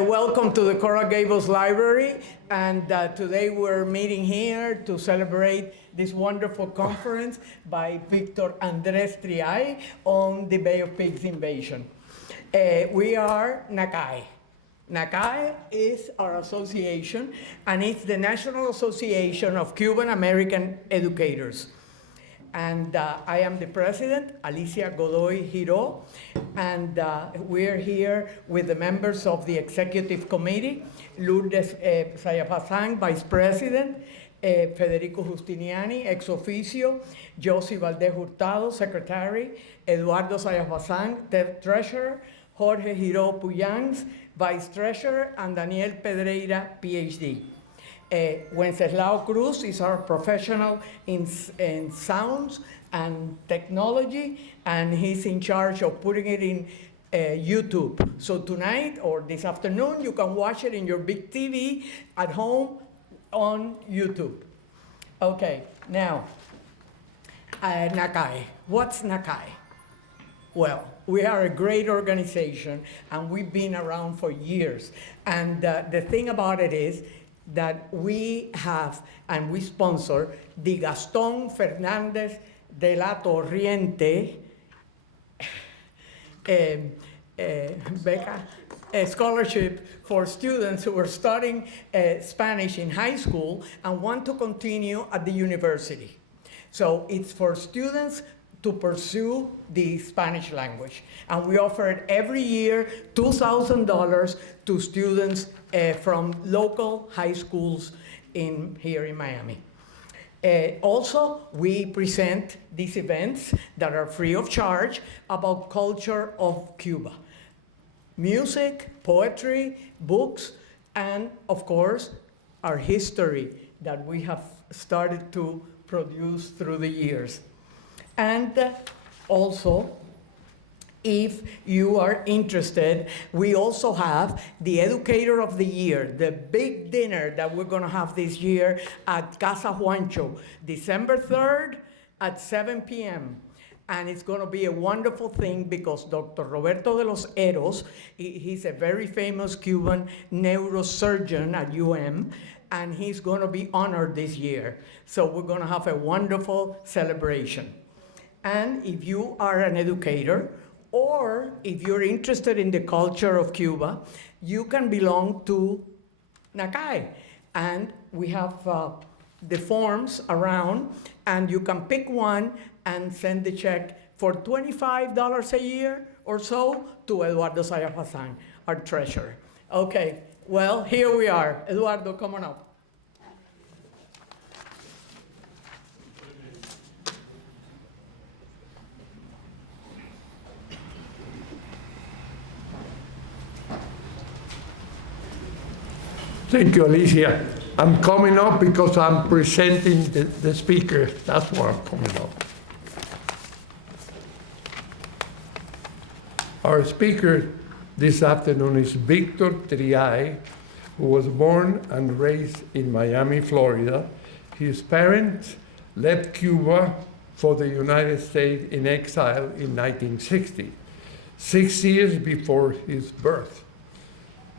Welcome to the Coral Gables Library, and today we're meeting here to celebrate this wonderful conference by Dr.Triay on the Bay of Pigs invasion. We are NACAE. NACAE is our association, and it's the National Association of Cuban American Educators. And I am the president, Alicia Godoy Giro, and we're here with the members of the executive committee, Lourdes Sayafazan, vice president, Federico Justiniani, ex officio, Josie Valdez Hurtado, secretary, Eduardo Sayafazan, treasurer, Jorge Giro Puyans, vice treasurer, and Daniel Pedreira, Ph.D. Wenceslao Cruz is our professional in sounds and technology, and he's in charge of putting it in YouTube. So tonight or this afternoon, you can watch it in your big TV at home on YouTube. Okay, now, NACAE. What's NACAE? Well, we are a great organization, and we've been around for years. And the thing about it is that we have and we sponsor the Gaston Fernandez de la Torriente scholarship for students who are studying Spanish in high school and want to continue at the university. So it's for students to pursue the Spanish language. And we offer it every year, $2,000 to students from local high schools here in Miami. Also, we present these events that are free of charge about culture of Cuba. Music, poetry, books, and of course, our history that we have started to produce through the years. And also, if you are interested, we also have the Educator of the Year, the big dinner that we're gonna have this year at Casa Juancho, December 3rd at 7 p.m. And it's gonna be a wonderful thing because Dr. Roberto de los Heros, he's a very famous Cuban neurosurgeon at UM, and he's gonna be honored this year. So we're gonna have a wonderful celebration. And if you are an educator, or if you're interested in the culture of Cuba, you can belong to NACAE. And we have the forms around, and you can pick one and send the check for $25 a year or so to Eduardo Sayafazan, our treasurer. Okay, well, here we are. Eduardo, come on up. Thank you, Alicia. I'm coming up because I'm presenting the speaker. That's why I'm coming up. Our speaker this afternoon is Dr.Triay, who was born and raised in Miami, Florida. His parents left Cuba for the United States in exile in 1960, 6 years before his birth.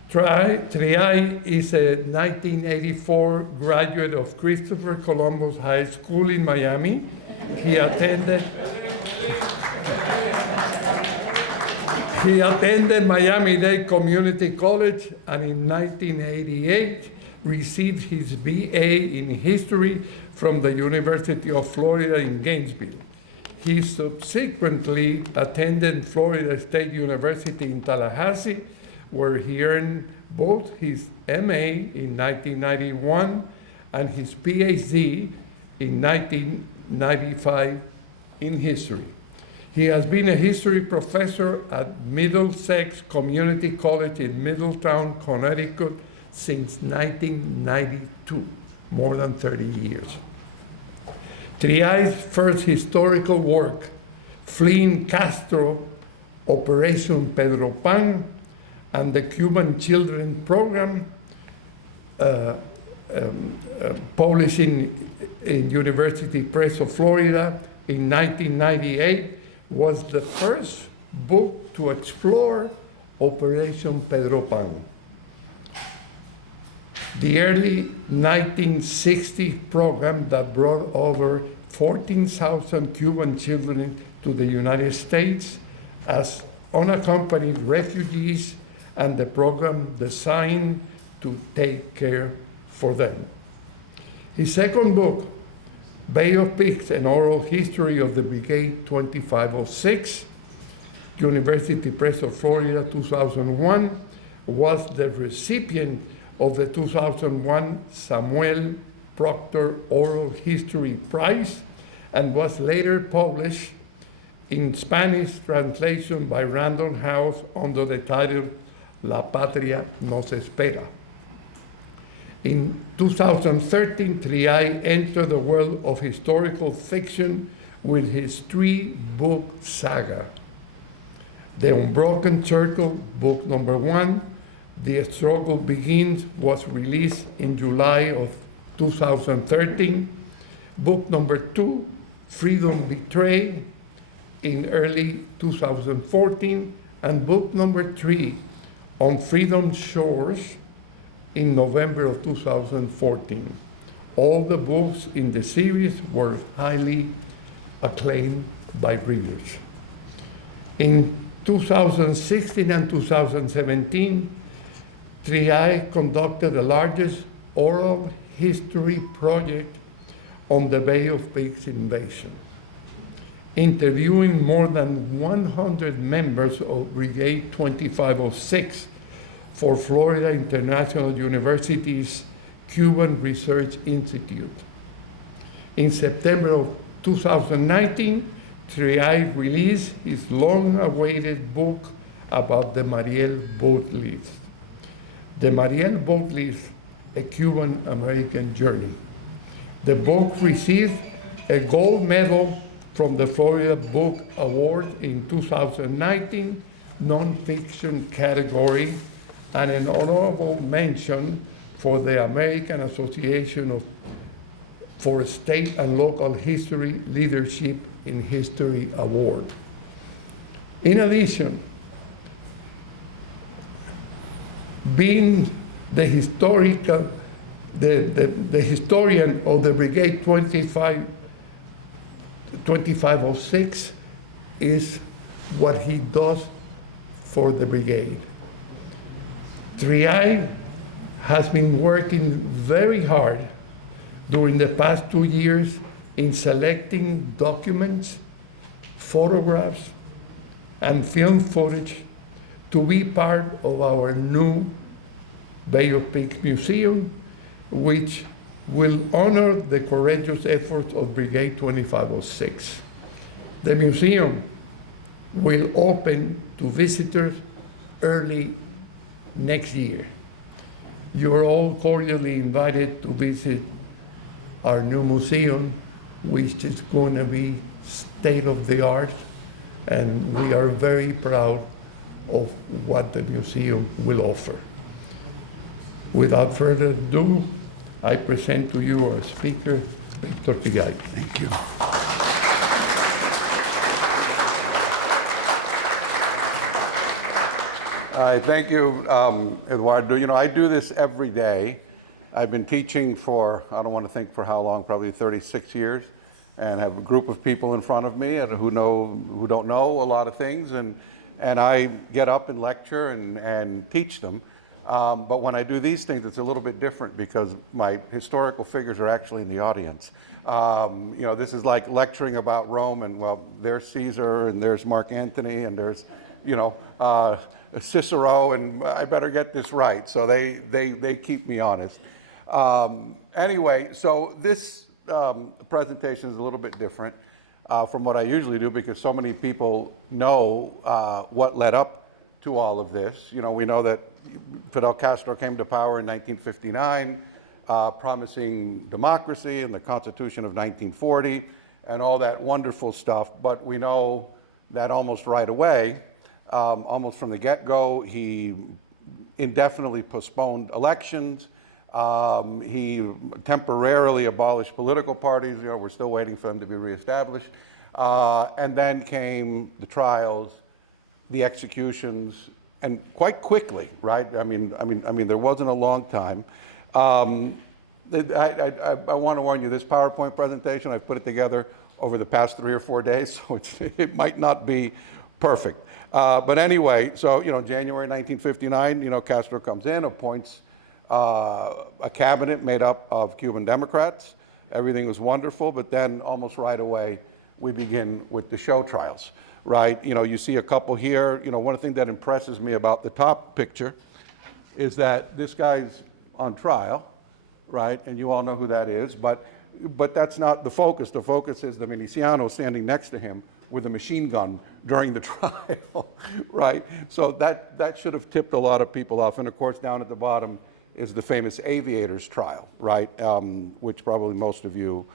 Triay is a 1984 graduate of Christopher Columbus High School in Miami. He attended Miami-Dade Community College, and in 1988 received his B.A. in History from the University of Florida in Gainesville. He subsequently attended Florida State University in Tallahassee, where he earned both his M.A. in 1991 and his Ph.D. in 1995 in history. He has been a history professor at Middlesex Community College in Middletown, Connecticut since 1992, more than 30 years. Triay's first historical work, Fleeing Castro, Operation Pedro Pan, and the Cuban Children Program, publishing in University Press of Florida in 1998, was the first book to explore Operation Pedro Pan. The early 1960 program that brought over 14,000 Cuban children to the United States as unaccompanied refugees, and the program designed to take care for them. His second book, Bay of Pigs, an Oral History of the Brigade 2506, University Press of Florida, 2001, was the recipient of the 2001 Samuel Proctor Oral History Prize and was later published in Spanish translation by Random House under the title La Patria Nos Espera. In 2013, Triay entered the world of historical fiction with his three-book saga. The Unbroken Circle, book number 1, The Struggle Begins, was released in July of 2013. Book number 2, Freedom Betrayed, in early 2014. And book number 3, On Freedom Shores, in November of 2014. All the books in the series were highly acclaimed by readers. In 2016 and 2017, Triay conducted the largest oral history project on the Bay of Pigs invasion, interviewing more than 100 members of Brigade 2506 for Florida International University's Cuban Research Institute. In September of 2019, Triay released his long-awaited book about the Mariel Boatlift. The Mariel Boatlift, A Cuban American Journey. The book received a gold medal from the Florida Book Award in 2019 nonfiction category and an honorable mention for the American Association for State and Local History Leadership in History Award. In addition, being the historian of the Brigade 2506 is what he does for the brigade. Triay has been working very hard during the past 2 years in selecting documents, photographs, and film footage to be part of our new Bay of Pigs Museum, which will honor the courageous efforts of Brigade 2506. The museum will open to visitors early next year. You are all cordially invited to visit our new museum, which is going to be state-of-the-art, and we are very proud of what the museum will offer. Without further ado, I present to you our speaker, Dr.Triay. Thank you. Thank you, Eduardo. You know, I do this every day. I've been teaching for, I don't want to think for how long, probably 36 years, and have a group of people in front of me who don't know a lot of things, and I get up and lecture and teach them. But when I do these things, it's a little bit different because my historical figures are actually in the audience. You know, this is like lecturing about Rome, and well, there's Caesar, and there's Mark Antony, and there's, you know, Cicero, and I better get this right. So they keep me honest. Anyway, so this presentation is a little bit different from what I usually do because so many people know what led up to all of this. You know, we know that Fidel Castro came to power in 1959, promising democracy and the Constitution of 1940 and all that wonderful stuff. But we know that almost right away, almost from the get-go, he indefinitely postponed elections. He temporarily abolished political parties. You know, we're still waiting for them to be reestablished. And then came the trials the executions, and quite quickly, right? I mean, there wasn't a long time. I want to warn you, this PowerPoint presentation, I've put it together over the past 3 or 4 days, so it might not be perfect. But anyway, so, January 1959, Castro comes in, appoints a cabinet made up of Cuban Democrats. Everything was wonderful, but then almost right away, we begin with the show trials, right? You see a couple here. One thing that impresses me about the top picture is that this guy's on trial, right? And you all know who that is, but that's not the focus. The focus is the miliciano standing next to him with a machine gun during the trial, right? So that should have tipped a lot of people off. And of course, down at the bottom is the famous aviators trial, right? Which probably most of you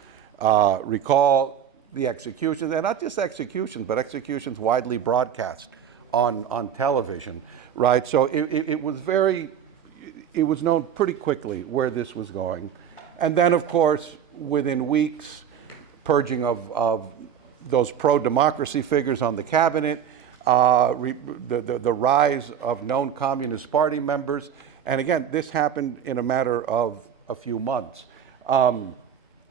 recall. The executions, and not just executions, but executions widely broadcast on television, right? So it was known pretty quickly where this was going. And then, of course, within weeks, purging of those pro-democracy figures on the cabinet, the rise of known Communist Party members. And again, this happened in a matter of a few months.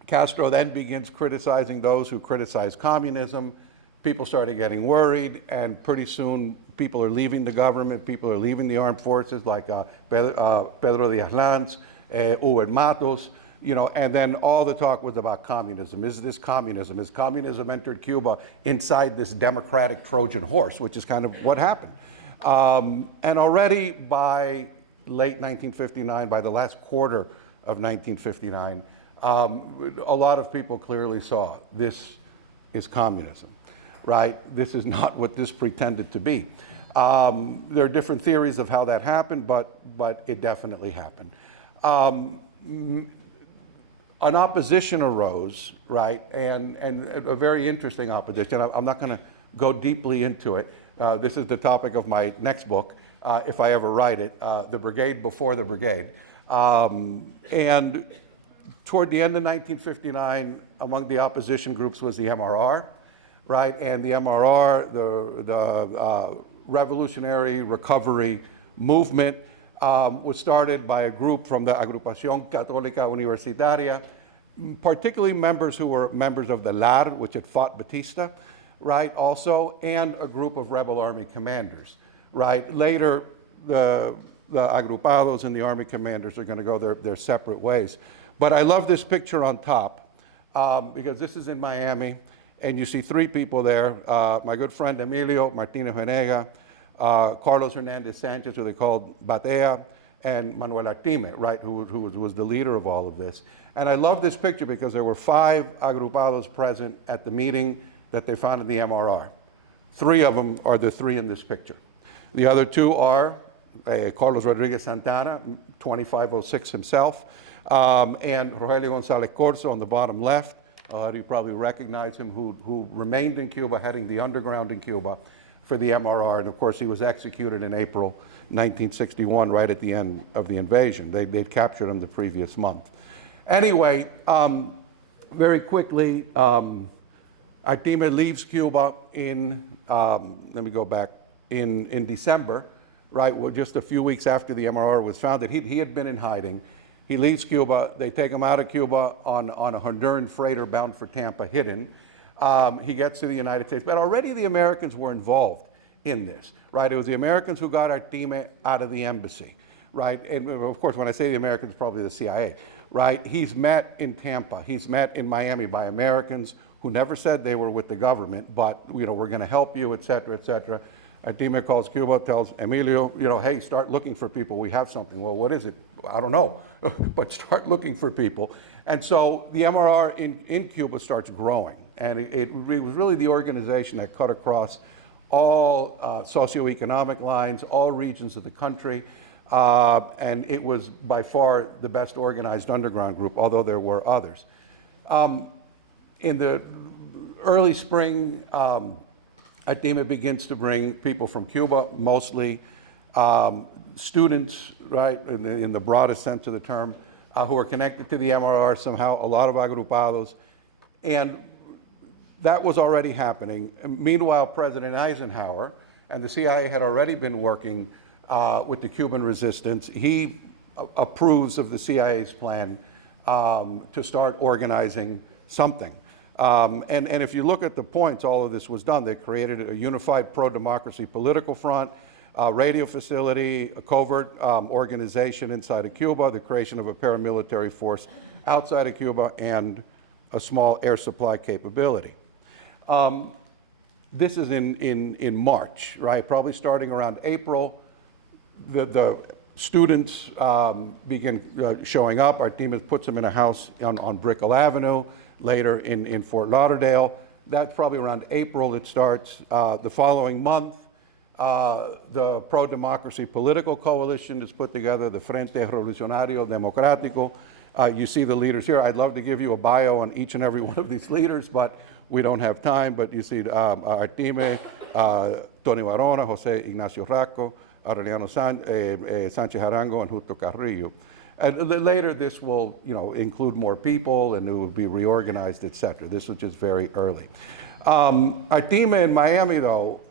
Castro then begins criticizing those who criticize communism. People started getting worried, and pretty soon people are leaving the government, people are leaving the armed forces, like Pedro Díaz-Lanz, Hugo Matos, and then all the talk was about communism. Is this communism? Has communism entered Cuba inside this democratic Trojan horse, which is kind of what happened. And already by late 1959, by the last quarter of 1959, a lot of people clearly saw this is communism, right? This is not what this pretended to be. There are different theories of how that happened, but it definitely happened. An opposition arose, right? And a very interesting opposition. I'm not going to go deeply into it. This is the topic of my next book, if I ever write it, The Brigade Before the Brigade. And toward the end of 1959, among the opposition groups was the MRR, right? And the MRR, the Revolutionary Recovery Movement, was started by a group from the Agrupación Católica Universitaria, particularly members who were members of the LAR, which had fought Batista, right, also, and a group of rebel army commanders, right? Later, the agrupados and the army commanders are going to go their separate ways. But I love this picture on top because this is in Miami, and you see 3 people there. My good friend Emilio Martinez Venega, Carlos Hernandez Sanchez, who they called Batea, and Manuel Artime, right, who was the leader of all of this. And I love this picture because there were 5 agrupados present at the meeting that they founded the MRR. 3 of them are the 3 in this picture. The other 2 are Carlos Rodriguez Santana, 2506 himself, and Rogelio González Corso on the bottom left. You probably recognize him, who remained in Cuba, heading the underground in Cuba for the MRR. And of course, he was executed in April 1961, right at the end of the invasion. They'd captured him the previous month. Anyway, very quickly, Artime leaves Cuba in, let me go back, in December, right, well, just a few weeks after the MRR was founded. He had been in hiding. He leaves Cuba. They take him out of Cuba on a Honduran freighter bound for Tampa, hidden. He gets to the United States. But already the Americans were involved in this, right? It was the Americans who got Artime out of the embassy, right? And of course, when I say the Americans, probably the CIA, right? He's met in Tampa. He's met in Miami by Americans who never said they were with the government, but, we're going to help you, et cetera, et cetera. Artime calls Cuba, tells Emilio, hey, start looking for people. We have something. Well, what is it? I don't know, but start looking for people. And so the MRR in Cuba starts growing. And it was really the organization that cut across all socioeconomic lines, all regions of the country. And it was by far the best organized underground group, although there were others. In the early spring, Artime begins to bring people from Cuba, mostly students, right, in the broadest sense of the term, who are connected to the MRR somehow, a lot of agrupados. And that was already happening. Meanwhile, President Eisenhower and the CIA had already been working with the Cuban resistance. He approves of the CIA's plan to start organizing something. And if you look at the points, all of this was done. They created a unified pro-democracy political front, a radio facility, a covert organization inside of Cuba, the creation of a paramilitary force outside of Cuba, and a small air supply capability. This is in March, right? Probably starting around April, the students begin showing up. Our team puts them in a house on Brickell Avenue, later in Fort Lauderdale. That's probably around April it starts. The following month, the pro-democracy political coalition is put together, the Frente Revolucionario Democrático. You see the leaders here. I'd love to give you a bio on each and every one of these leaders, but we don't have time. But you see Artime, Tony Varona, Jose Ignacio Racco, Aureliano Sanchez Arango, and Justo Carrillo. And later this will, include more people, and it will be reorganized, et cetera. This was just very early. Artime in Miami, though,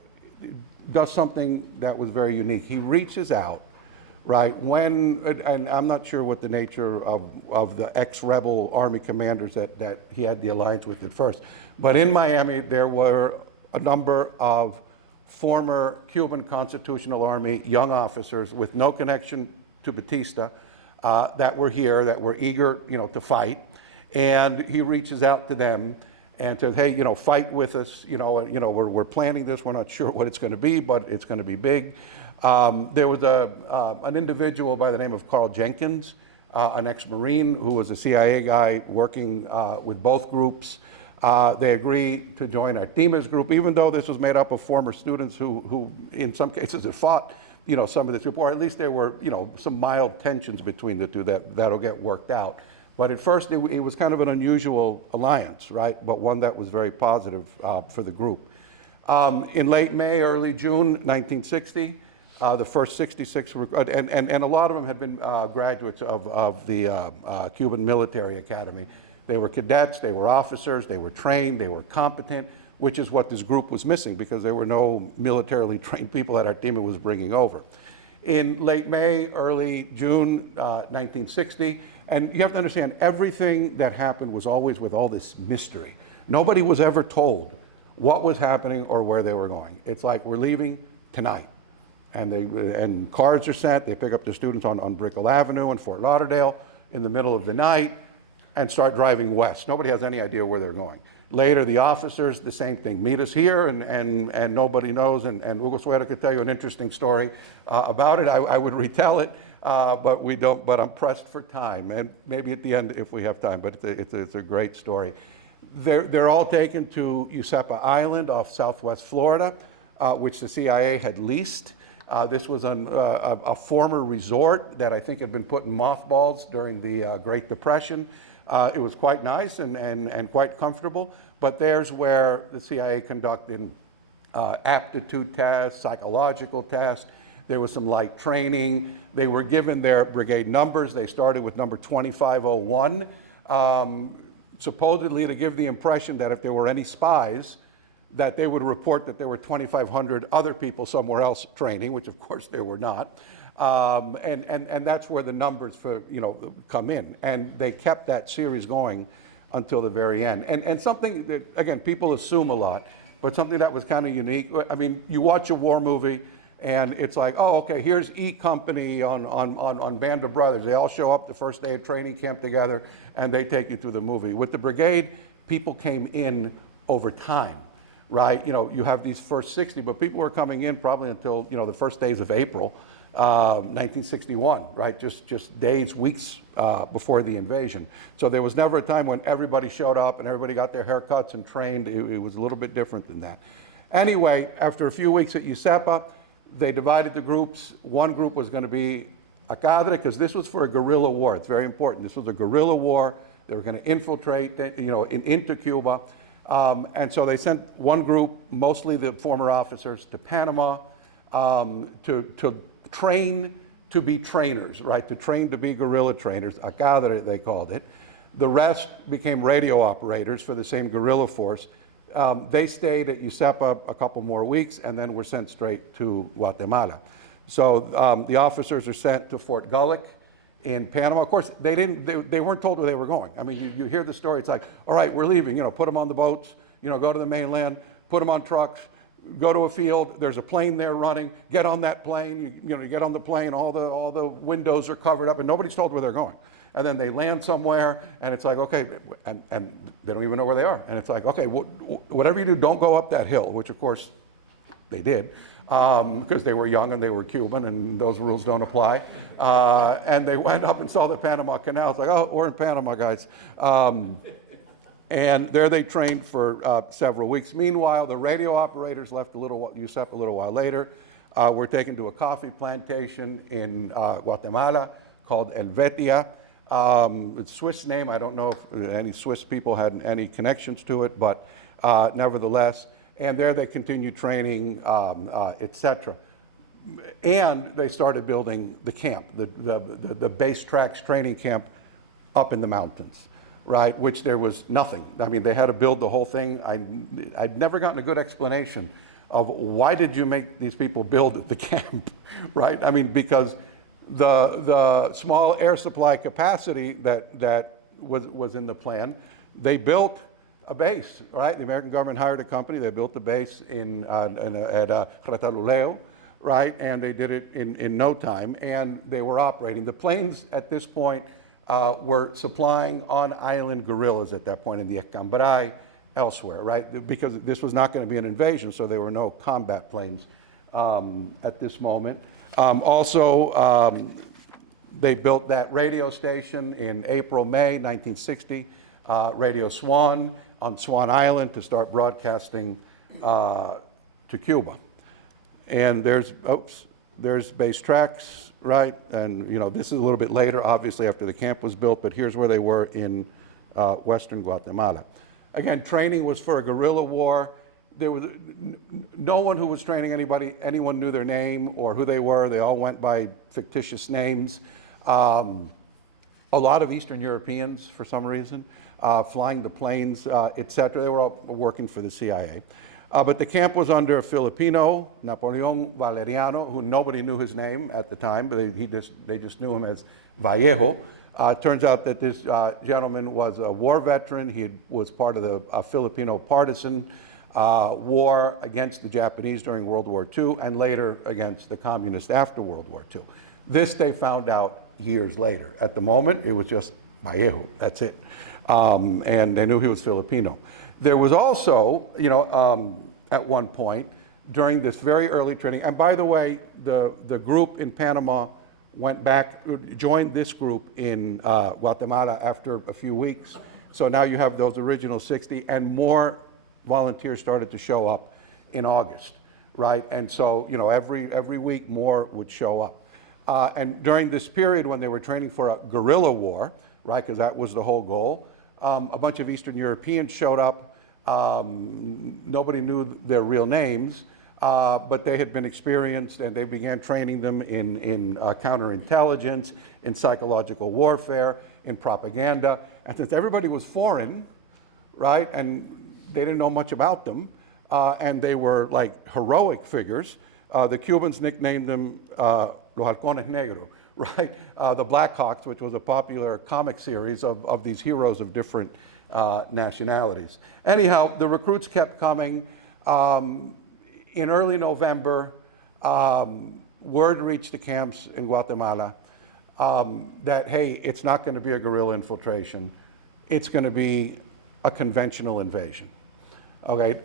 does something that was very unique. He reaches out, right, and I'm not sure what the nature of the ex-rebel Army commanders that he had the alliance with at first, but in Miami there were a number of former Cuban Constitutional Army young officers with no connection to Batista that were here, that were eager, to fight, and he reaches out to them and says, hey, fight with us, we're planning this, we're not sure what it's going to be, but it's going to be big. There was an individual by the name of Carl Jenkins, an ex-Marine who was a CIA guy working with both groups. They agreed to join Artime's group, even though this was made up of former students who in some cases had fought, some of this group, or at least there were, some mild tensions between the two that'll get worked out. But at first, it was kind of an unusual alliance, right? But one that was very positive for the group. In late May, early June 1960, the first 66, and a lot of them had been graduates of the Cuban Military Academy. They were cadets, they were officers, they were trained, they were competent, which is what this group was missing because there were no militarily trained people that Artime was bringing over. In late May, early June 1960, and you have to understand, everything that happened was always with all this mystery. Nobody was ever told what was happening or where they were going. It's like, we're leaving tonight. And cars are sent, they pick up the students on Brickell Avenue in Fort Lauderdale in the middle of the night and start driving west. Nobody has any idea where they're going. Later, the officers, the same thing, meet us here and nobody knows, and Hugo Suera could tell you an interesting story about it. I would retell it. But we don't. But I'm pressed for time, and maybe at the end if we have time. But it's a great story. They're all taken to Usepa Island off Southwest Florida, which the CIA had leased. This was a former resort that I think had been put in mothballs during the Great Depression. It was quite nice and quite comfortable. But there's where the CIA conducted aptitude tests, psychological tests. There was some light training. They were given their brigade numbers. They started with number 2501, supposedly to give the impression that if there were any spies, that they would report that there were 2,500 other people somewhere else training, which of course there were not. And that's where the numbers for, come in. And they kept that series going until the very end. And something that, again, people assume a lot, but something that was kind of unique. I mean, you watch a war movie, and it's like, oh, okay, here's E Company on Band of Brothers. They all show up the first day of training camp together, and they take you through the movie. With the brigade, people came in over time, right? You have these first 60, but people were coming in probably until, the first days of April, 1961, right? Just days, weeks before the invasion. So there was never a time when everybody showed up and everybody got their haircuts and trained. It was a little bit different than that. Anyway, after a few weeks at USEPA, they divided the groups. One group was going to be a cadre, because this was for a guerrilla war. It's very important. This was a guerrilla war. They were going to infiltrate, into Cuba. And so they sent one group, mostly the former officers, to Panama to train to be trainers, right? To train to be guerrilla trainers, a cadre they called it. The rest became radio operators for the same guerrilla force. They stayed at USEPA a couple more weeks and then were sent straight to Guatemala. So the officers are sent to Fort Gulick in Panama. Of course, they weren't told where they were going. I mean, you hear the story, it's like, all right, we're leaving, put them on the boats, go to the mainland, put them on trucks, go to a field, there's a plane there running, get on that plane, you get on the plane, all the windows are covered up, and nobody's told where they're going. And then they land somewhere, and it's like, okay, and they don't even know where they are. And it's like, okay, whatever you do, don't go up that hill, which of course they did, because they were young and they were Cuban, and those rules don't apply. And they went up and saw the Panama Canal. It's like, oh, we're in Panama, guys. And there they trained for several weeks. Meanwhile, the radio operators left USEP a little while later, were taken to a coffee plantation in Guatemala called Helvetia. It's a Swiss name. I don't know if any Swiss people had any connections to it, but nevertheless. And there they continued training, etc. And they started building the camp, the base tracks training camp up in the mountains, right, which there was nothing. I mean, they had to build the whole thing. I'd never gotten a good explanation of why did you make these people build the camp, right? I mean, because the small air supply capacity that was in the plan, they built a base, right? The American government hired a company. They built the base at Retaluleo, right? And they did it in no time, and they were operating. The planes at this point were supplying on-island guerrillas at that point in the Cambrai, elsewhere, right? Because this was not going to be an invasion, so there were no combat planes at this moment. They built that radio station in April, May 1960, Radio Swan, on Swan Island to start broadcasting to Cuba. And there's base tracks, right? And this is a little bit later, obviously after the camp was built, but here's where they were in western Guatemala. Again, training was for a guerrilla war. There was no one who was training anyone knew their name or who they were. They all went by fictitious names. A lot of Eastern Europeans, for some reason, flying the planes, etc. They were all working for the CIA. But the camp was under a Filipino, Napoleon Valeriano, who nobody knew his name at the time, but they just knew him as Vallejo. Turns out that this gentleman was a war veteran. He was part of the Filipino partisan war against the Japanese during World War II, and later against the communists after World War II. This they found out years later. At the moment, it was just Vallejo, that's it. And they knew he was Filipino. There was also, at one point, during this very early training, and by the way, the group in Panama went back, joined this group in Guatemala after a few weeks. So now you have those original 60, and more volunteers started to show up in August, right? And so, every week more would show up. And during this period when they were training for a guerrilla war, right, because that was the whole goal, a bunch of Eastern Europeans showed up. Nobody knew their real names, but they had been experienced, and they began training them in counterintelligence, in psychological warfare, in propaganda. And since everybody was foreign, right, and they didn't know much about them, and they were like heroic figures, the Cubans nicknamed them Los Halcones Negros, right? The Blackhawks, which was a popular comic series of these heroes of different nationalities. Anyhow, the recruits kept coming. In early November, word reached the camps in Guatemala that, hey, it's not going to be a guerrilla infiltration. It's going to be a conventional invasion. Okay,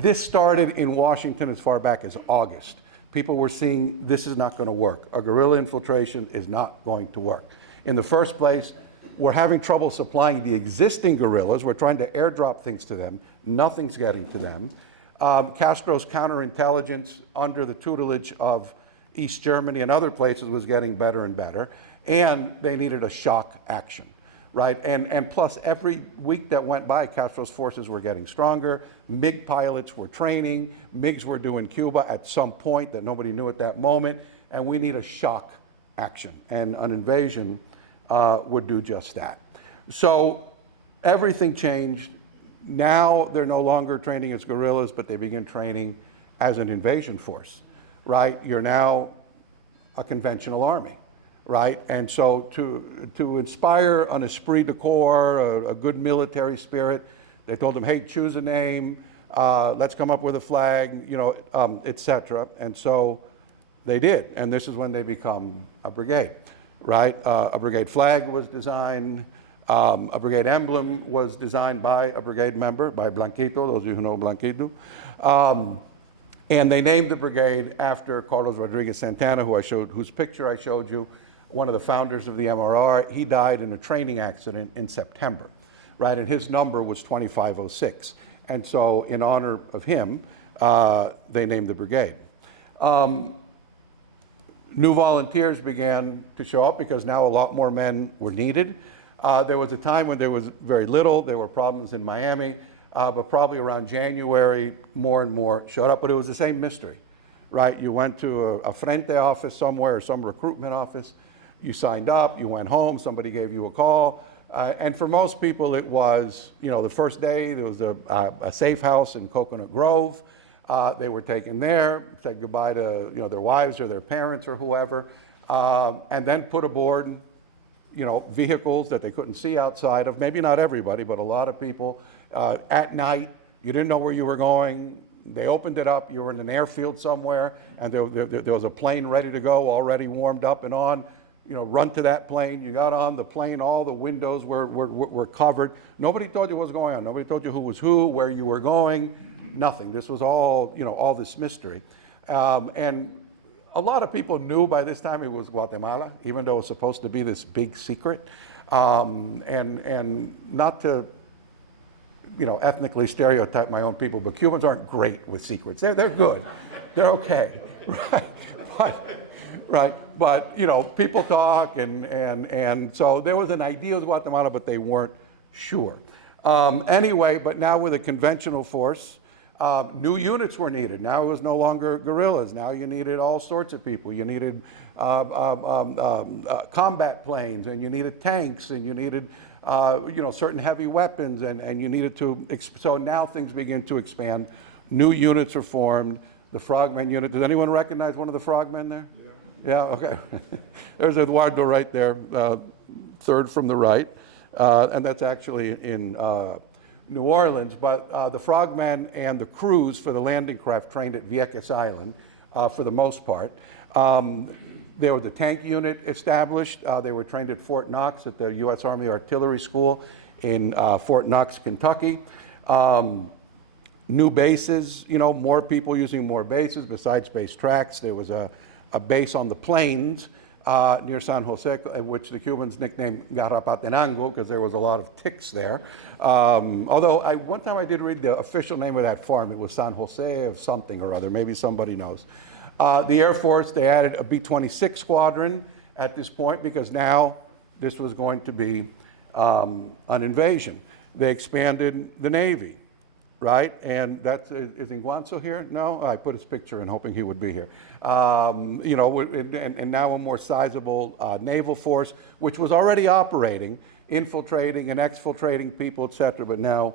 this started in Washington as far back as August. People were seeing this is not going to work. A guerrilla infiltration is not going to work. In the first place, we're having trouble supplying the existing guerrillas. We're trying to airdrop things to them. Nothing's getting to them. Castro's counterintelligence under the tutelage of East Germany and other places was getting better and better. And they needed a shock action, right? And plus, every week that went by, Castro's forces were getting stronger. MiG pilots were training. MiGs were doing Cuba at some point that nobody knew at that moment. And we need a shock action. And an invasion would do just that. So everything changed Now they're no longer training as guerrillas, but they begin training as an invasion force, right? You're now a conventional army, right? And so to inspire an esprit de corps, a good military spirit, they told them, hey, choose a name, let's come up with a flag, you know, et cetera. And so they did, and this is when they become a brigade, right? A brigade flag was designed, a brigade emblem was designed by a brigade member, by Blanquito, those of you who know Blanquito. And they named the brigade after Carlos Rodriguez Santana, whose picture I showed you, one of the founders of the MRR. He died in a training accident in September, right? And his number was 2506. And so in honor of him, they named the brigade. New volunteers began to show up because now a lot more men were needed. There was a time when there was very little. There were problems in Miami, but probably around January, more and more showed up. But it was the same mystery, right? You went to a Frente office somewhere or some recruitment office. You signed up, you went home, somebody gave you a call. And for most people, it was, you know, the first day, there was a safe house in Coconut Grove. They were taken there, said goodbye to, you know, their wives or their parents or whoever, and then put aboard, you know, vehicles that they couldn't see outside of. Maybe not everybody, but a lot of people. At night, you didn't know where you were going. They opened it up. You were in an airfield somewhere, and there was a plane ready to go, already warmed up and on. You know, run to that plane. You got on the plane. All the windows were covered. Nobody told you what was going on. Nobody told you who was who, where you were going. Nothing. This was all, you know, all this mystery. And a lot of people knew by this time it was Guatemala, even though it was supposed to be this big secret. And not to, you know, ethnically stereotype my own people, but Cubans aren't great with secrets. They're good. They're okay. Right? But, you know, people talk, and so there was an idea of Guatemala, but they weren't sure. Anyway, but now with a conventional force, new units were needed. Now it was no longer guerrillas. Now you needed all sorts of people. You needed combat planes, and you needed tanks, and you needed you know, certain heavy weapons, and you needed to. So now things begin to expand. New units are formed. The Frogmen unit. Does anyone recognize one of the Frogmen there? Yeah. Okay. There's Eduardo right there, third from the right, and that's actually in New Orleans, but the Frogmen and the crews for the landing craft trained at Vieques Island for the most part. There was a tank unit established. They were trained at Fort Knox at the U.S. Army Artillery School in Fort Knox, Kentucky. New bases, you know, more people using more bases besides base tracks. There was a base on the plains near San Jose, which the Cubans nicknamed Garrapatenango because there was a lot of ticks there. Although one time I did read the official name of that farm. It was San Jose of something or other. Maybe somebody knows. The Air Force, they added a B-26 squadron at this point because now this was going to be an invasion. They expanded the Navy, right? And that's, is Inguanzo here? No? I put his picture in hoping he would be here. You know, and now a more sizable naval force, which was already operating, infiltrating and exfiltrating people, et cetera, but now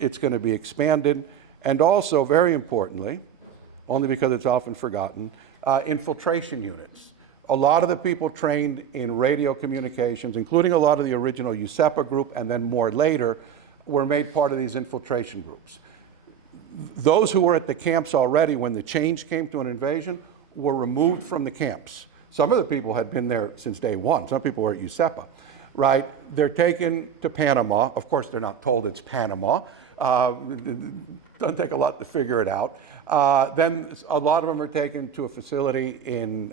it's going to be expanded. And also, very importantly, only because it's often forgotten, infiltration units. A lot of the people trained in radio communications, including a lot of the original USEPA group, and then more later, were made part of these infiltration groups. Those who were at the camps already when the change came to an invasion were removed from the camps. Some of the people had been there since day one. Some people were at USEPA, right? They're taken to Panama. Of course, they're not told it's Panama. It doesn't take a lot to figure it out. Then a lot of them are taken to a facility in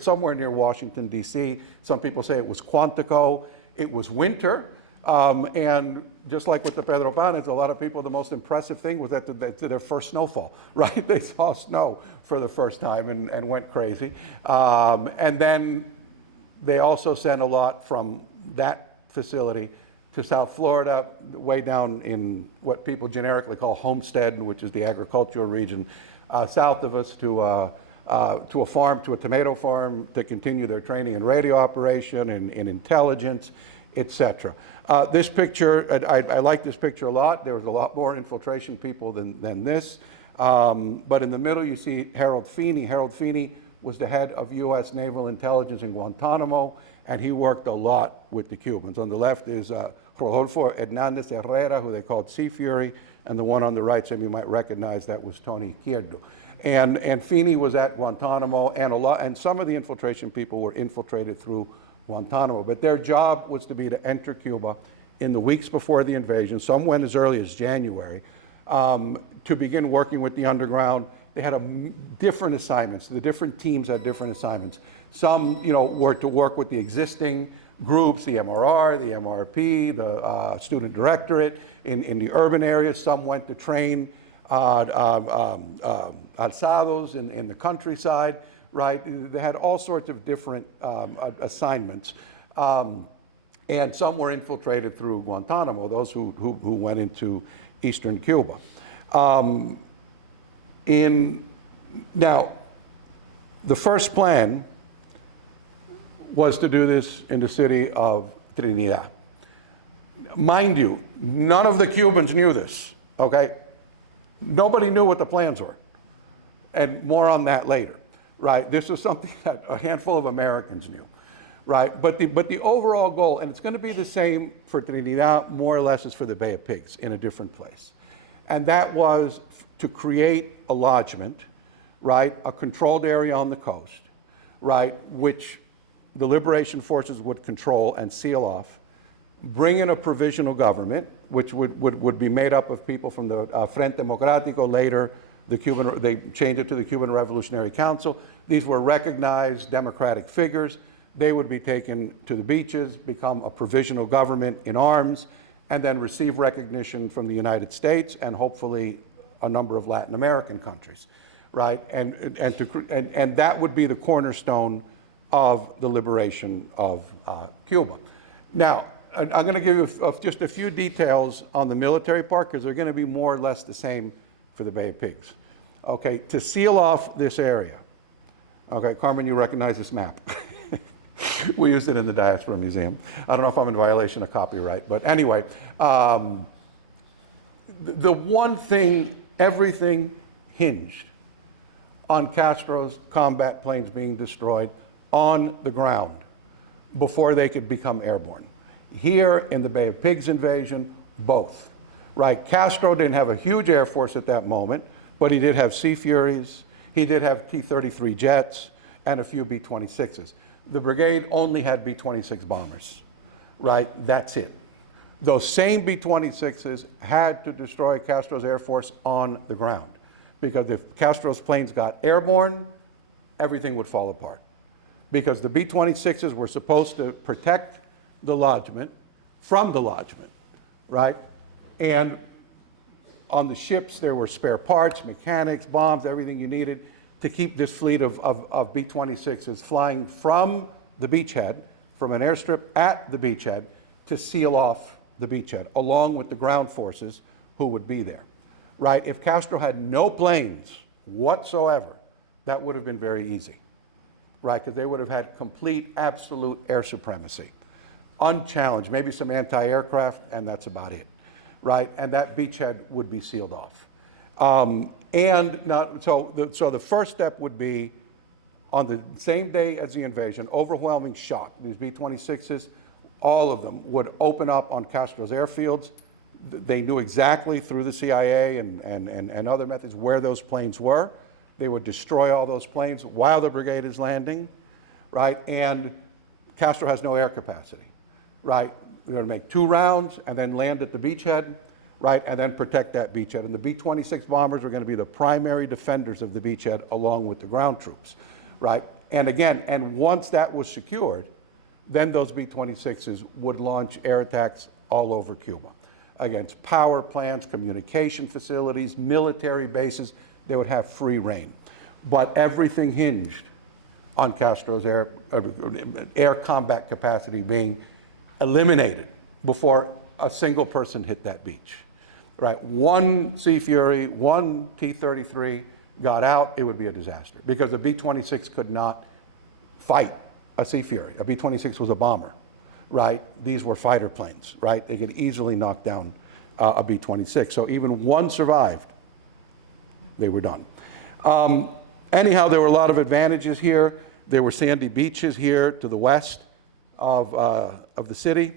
somewhere near Washington, D.C. Some people say it was Quantico. It was winter. And just like with the Pedro Pan, a lot of people, the most impressive thing was that their first snowfall, right? They saw snow for the first time and went crazy. And then they also sent a lot from that facility to South Florida, way down in what people generically call Homestead, which is the agricultural region south of us, to a farm, to a tomato farm, to continue their training in radio operation and in intelligence, etc. This picture, I like this picture a lot. There was a lot more infiltration people than this. But in the middle, you see Harold Feeney. Harold Feeney was the head of U.S. Naval Intelligence in Guantanamo, and he worked a lot with the Cubans. On the left is Rodolfo Hernandez Herrera, who they called Sea Fury, and the one on the right, some of you might recognize, that was Tony Izquierdo. And Feeney was at Guantanamo, and some of the infiltration people were infiltrated through Guantanamo, but their job was to enter Cuba in the weeks before the invasion. Some went as early as January to begin working with the underground. They had different assignments. The different teams had different assignments. Some, were to work with the existing groups, the MRR, the MRP, the Student Directorate in the urban areas. Some went to train alzados in the countryside, right? They had all sorts of different assignments. And some were infiltrated through Guantanamo, those who went into eastern Cuba. Now, the first plan was to do this in the city of Trinidad. Mind you, none of the Cubans knew this, okay? Nobody knew what the plans were, and more on that later, right? This is something that a handful of Americans knew, right? But the overall goal, and it's going to be the same for Trinidad more or less as for the Bay of Pigs in a different place, and that was to create a lodgment, right? A controlled area on the coast, right? Which the liberation forces would control and seal off, bring in a provisional government, which would be made up of people from the Frente Democrático, later they changed it to the Cuban Revolutionary Council. These were recognized democratic figures. They would be taken to the beaches, become a provisional government in arms, and then receive recognition from the United States and hopefully a number of Latin American countries, right? And that would be the cornerstone of the liberation of Cuba. Now, I'm going to give you just a few details on the military part, because they're going to be more or less the same for the Bay of Pigs. Okay, to seal off this area. Okay, Carmen, you recognize this map. We used it in the Diaspora Museum. I don't know if I'm in violation of copyright, but anyway, the one thing, everything hinged on Castro's combat planes being destroyed on the ground before they could become airborne. Here in the Bay of Pigs invasion, both, right? Castro didn't have a huge air force at that moment, but he did have Sea Furies, he did have T-33 jets, and a few B-26s. The brigade only had B-26 bombers, right? That's it. Those same B-26s had to destroy Castro's air force on the ground, because if Castro's planes got airborne, everything would fall apart. Because the B-26s were supposed to protect the lodgment from the lodgment, right? And on the ships, there were spare parts, mechanics, bombs, everything you needed to keep this fleet of B-26s flying from the beachhead, from an airstrip at the beachhead, to seal off the beachhead, along with the ground forces who would be there, right? If Castro had no planes whatsoever, that would have been very easy, right? Because they would have had complete, absolute air supremacy. Unchallenged, maybe some anti-aircraft, and that's about it, right? And that beachhead would be sealed off. So the first step would be, on the same day as the invasion, overwhelming shock. These B-26s, all of them would open up on Castro's airfields. They knew exactly through the CIA and other methods where those planes were. They would destroy all those planes while the brigade is landing, right? And Castro has no air capacity. Right, they're going to make 2 rounds and then land at the beachhead, right, and then protect that beachhead. And the B-26 bombers are going to be the primary defenders of the beachhead along with the ground troops, right? And again, once that was secured, then those B-26s would launch air attacks all over Cuba against power plants, communication facilities, military bases. They would have free reign. But everything hinged on Castro's air combat capacity being eliminated before a single person hit that beach, right? One Sea Fury, one T-33 got out, it would be a disaster, because the B-26 could not fight a Sea Fury. A B-26 was a bomber. right? These were fighter planes, right? They could easily knock down a B-26. So even one survived, they were done. Anyhow, there were a lot of advantages here. There were sandy beaches here to the west of the city.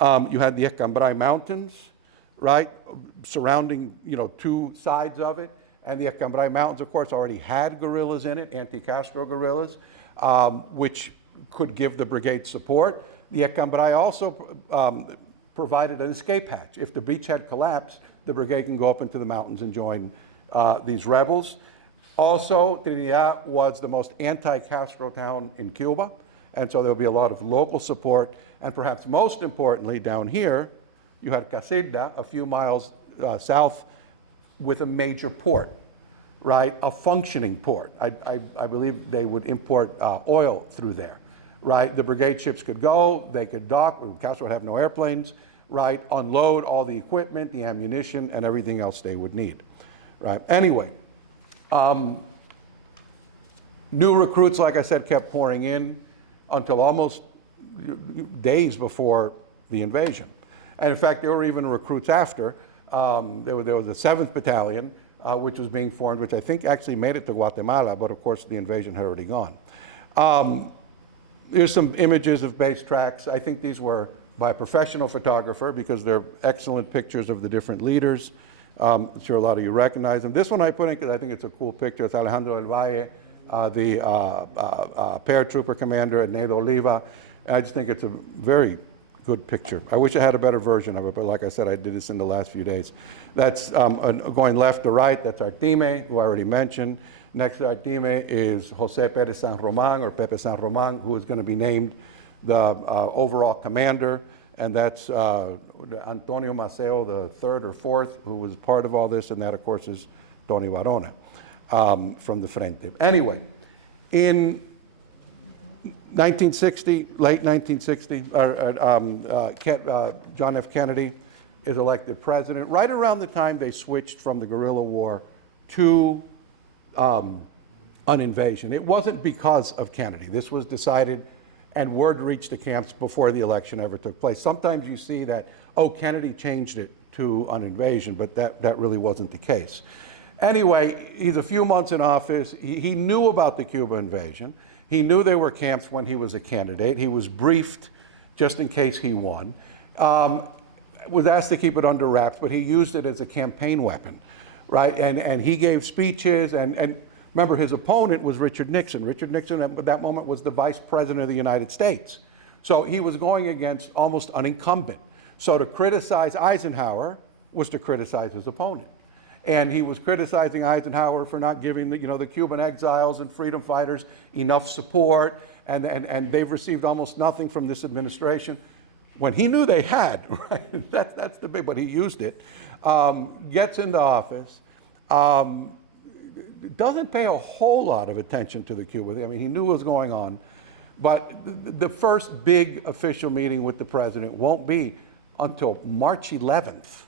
You had the Ecambray Mountains, right, surrounding, two sides of it. And the Ecambray Mountains, of course, already had guerrillas in it, anti-Castro guerrillas, which could give the brigade support. The Ecambray also provided an escape hatch. If the beach had collapsed, the brigade can go up into the mountains and join these rebels. Also, Trinidad was the most anti-Castro town in Cuba, and so there will be a lot of local support. And perhaps most importantly, down here, you had Casilda, a few miles south, with a major port, right? A functioning port. I believe they would import oil through there, right? The brigade ships could go, they could dock, Castro would have no airplanes, right? Unload all the equipment, the ammunition, and everything else they would need, right? Anyway, new recruits, like I said, kept pouring in until almost days before the invasion. And in fact, there were even recruits after. There was the 7th Battalion, which was being formed, which I think actually made it to Guatemala, but of course the invasion had already gone. Here's some images of base tracks. I think these were by a professional photographer because they're excellent pictures of the different leaders. I'm sure a lot of you recognize them. This one I put in because I think it's a cool picture. It's Alejandro del Valle, the paratrooper commander at Nedo Oliva. I just think it's a very good picture. I wish I had a better version of it, but like I said, I did this in the last few days. That's going left to right, that's Artime, who I already mentioned. Next to Artime is Jose Perez San Roman, or Pepe San Roman, who is going to be named the overall commander. And that's Antonio Maceo, the 3rd or 4th, who was part of all this, and that, of course, is Tony Barona from the Frente. Anyway, in 1960, late 1960, John F. Kennedy is elected president. Right around the time they switched from the guerrilla war to an invasion. It wasn't because of Kennedy. This was decided, and word reached the camps before the election ever took place. Sometimes you see that, oh, Kennedy changed it to an invasion, but that really wasn't the case. Anyway, he's a few months in office. He knew about the Cuba invasion. He knew there were camps when he was a candidate. He was briefed just in case he won. Was asked to keep it under wraps, but he used it as a campaign weapon, right? And he gave speeches, and remember, his opponent was Richard Nixon. Richard Nixon at that moment was the vice president of the United States. So he was going against almost an incumbent. So to criticize Eisenhower was to criticize his opponent. And he was criticizing Eisenhower for not giving the Cuban exiles and freedom fighters enough support, and they've received almost nothing from this administration. When he knew they had, right? That's the big, but he used it. Gets into office, doesn't pay a whole lot of attention to the Cuba thing. I mean, he knew what was going on, but the first big official meeting with the president won't be until March 11th.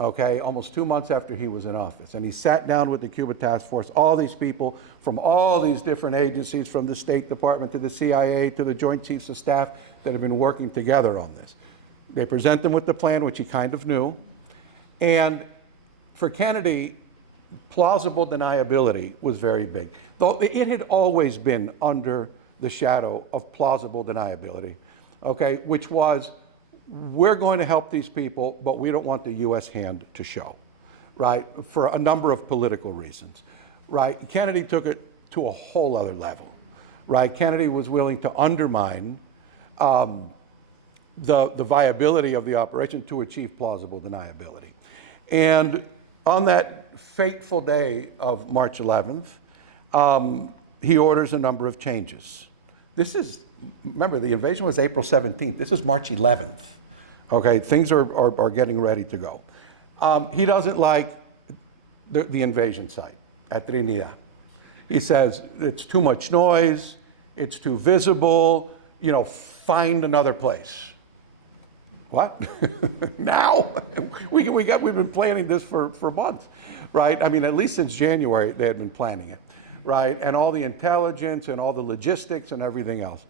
Okay, almost 2 months after he was in office. And he sat down with the Cuba Task Force, all these people from all these different agencies, from the State Department to the CIA to the Joint Chiefs of Staff that have been working together on this. They present them with the plan, which he kind of knew. And for Kennedy, plausible deniability was very big. Though it had always been under the shadow of plausible deniability, okay, which was, we're going to help these people, but we don't want the U.S. hand to show, right, for a number of political reasons, right? Kennedy took it to a whole other level, right? Kennedy was willing to undermine the viability of the operation to achieve plausible deniability. And on that fateful day of March 11th, he orders a number of changes. This is, remember, the invasion was April 17th. This is March 11th. Okay, things are getting ready to go. He doesn't like the invasion site at Trinidad. He says it's too much noise, it's too visible, find another place. What? Now? We've been planning this for months, right? I mean, at least since January, they had been planning it, right? And all the intelligence and all the logistics and everything else.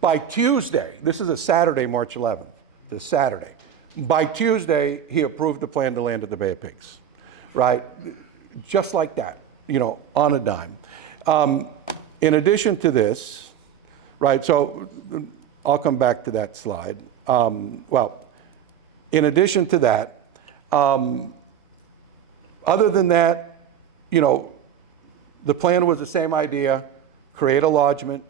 By Tuesday, this is a Saturday, March 11th, this Saturday. By Tuesday, he approved the plan to land at the Bay of Pigs, right? Just like that, you know, on a dime. In addition to this, right, so I'll come back to that slide. Well, in addition to that, other than that, you know, the plan was the same idea, create a lodgment,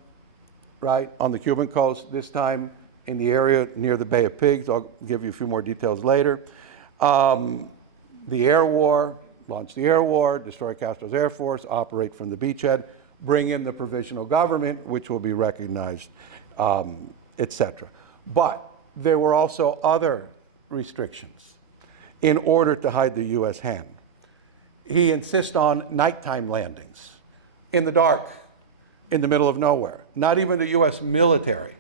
right, on the Cuban coast, this time in the area near the Bay of Pigs. I'll give you a few more details later. The air war, launch the air war, destroy Castro's Air Force, operate from the beachhead, bring in the provisional government, which will be recognized, etc. But there were also other restrictions in order to hide the U.S. hand. He insists on nighttime landings in the dark, in the middle of nowhere. Not even the U.S. military,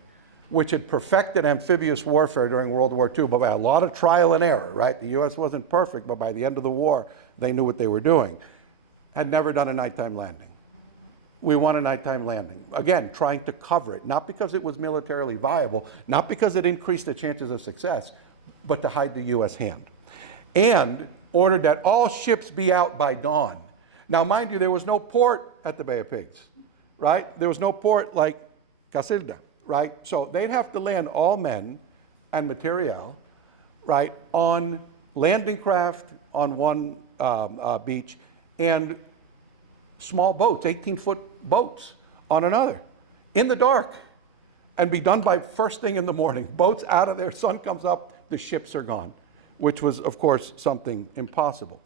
which had perfected amphibious warfare during World War II, but by a lot of trial and error, right? The U.S. wasn't perfect, but by the end of the war, they knew what they were doing. Had never done a nighttime landing. We want a nighttime landing. Again, trying to cover it, not because it was militarily viable, not because it increased the chances of success, but to hide the U.S. hand. And ordered that all ships be out by dawn. Now, mind you, there was no port at the Bay of Pigs, right? There was no port like Casilda, right? So they'd have to land all men and material, right, on landing craft on one beach and small boats, 18-foot boats on another, in the dark, and be done by first thing in the morning. Boats out of there, sun comes up, the ships are gone, which was, of course, something impossible.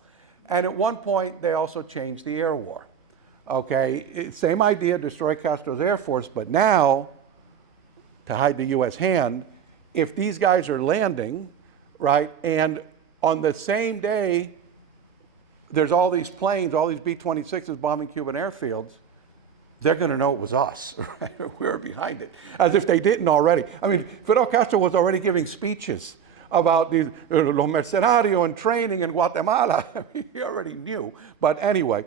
And at one point, they also changed the air war. Okay, same idea, destroy Castro's Air Force, but now, to hide the U.S. hand, if these guys are landing, right, and on the same day, there's all these planes, all these B-26s bombing Cuban airfields, they're going to know it was us, right? We were behind it, as if they didn't already. I mean, Fidel Castro was already giving speeches about the los mercenarios and training in Guatemala. He already knew. But anyway,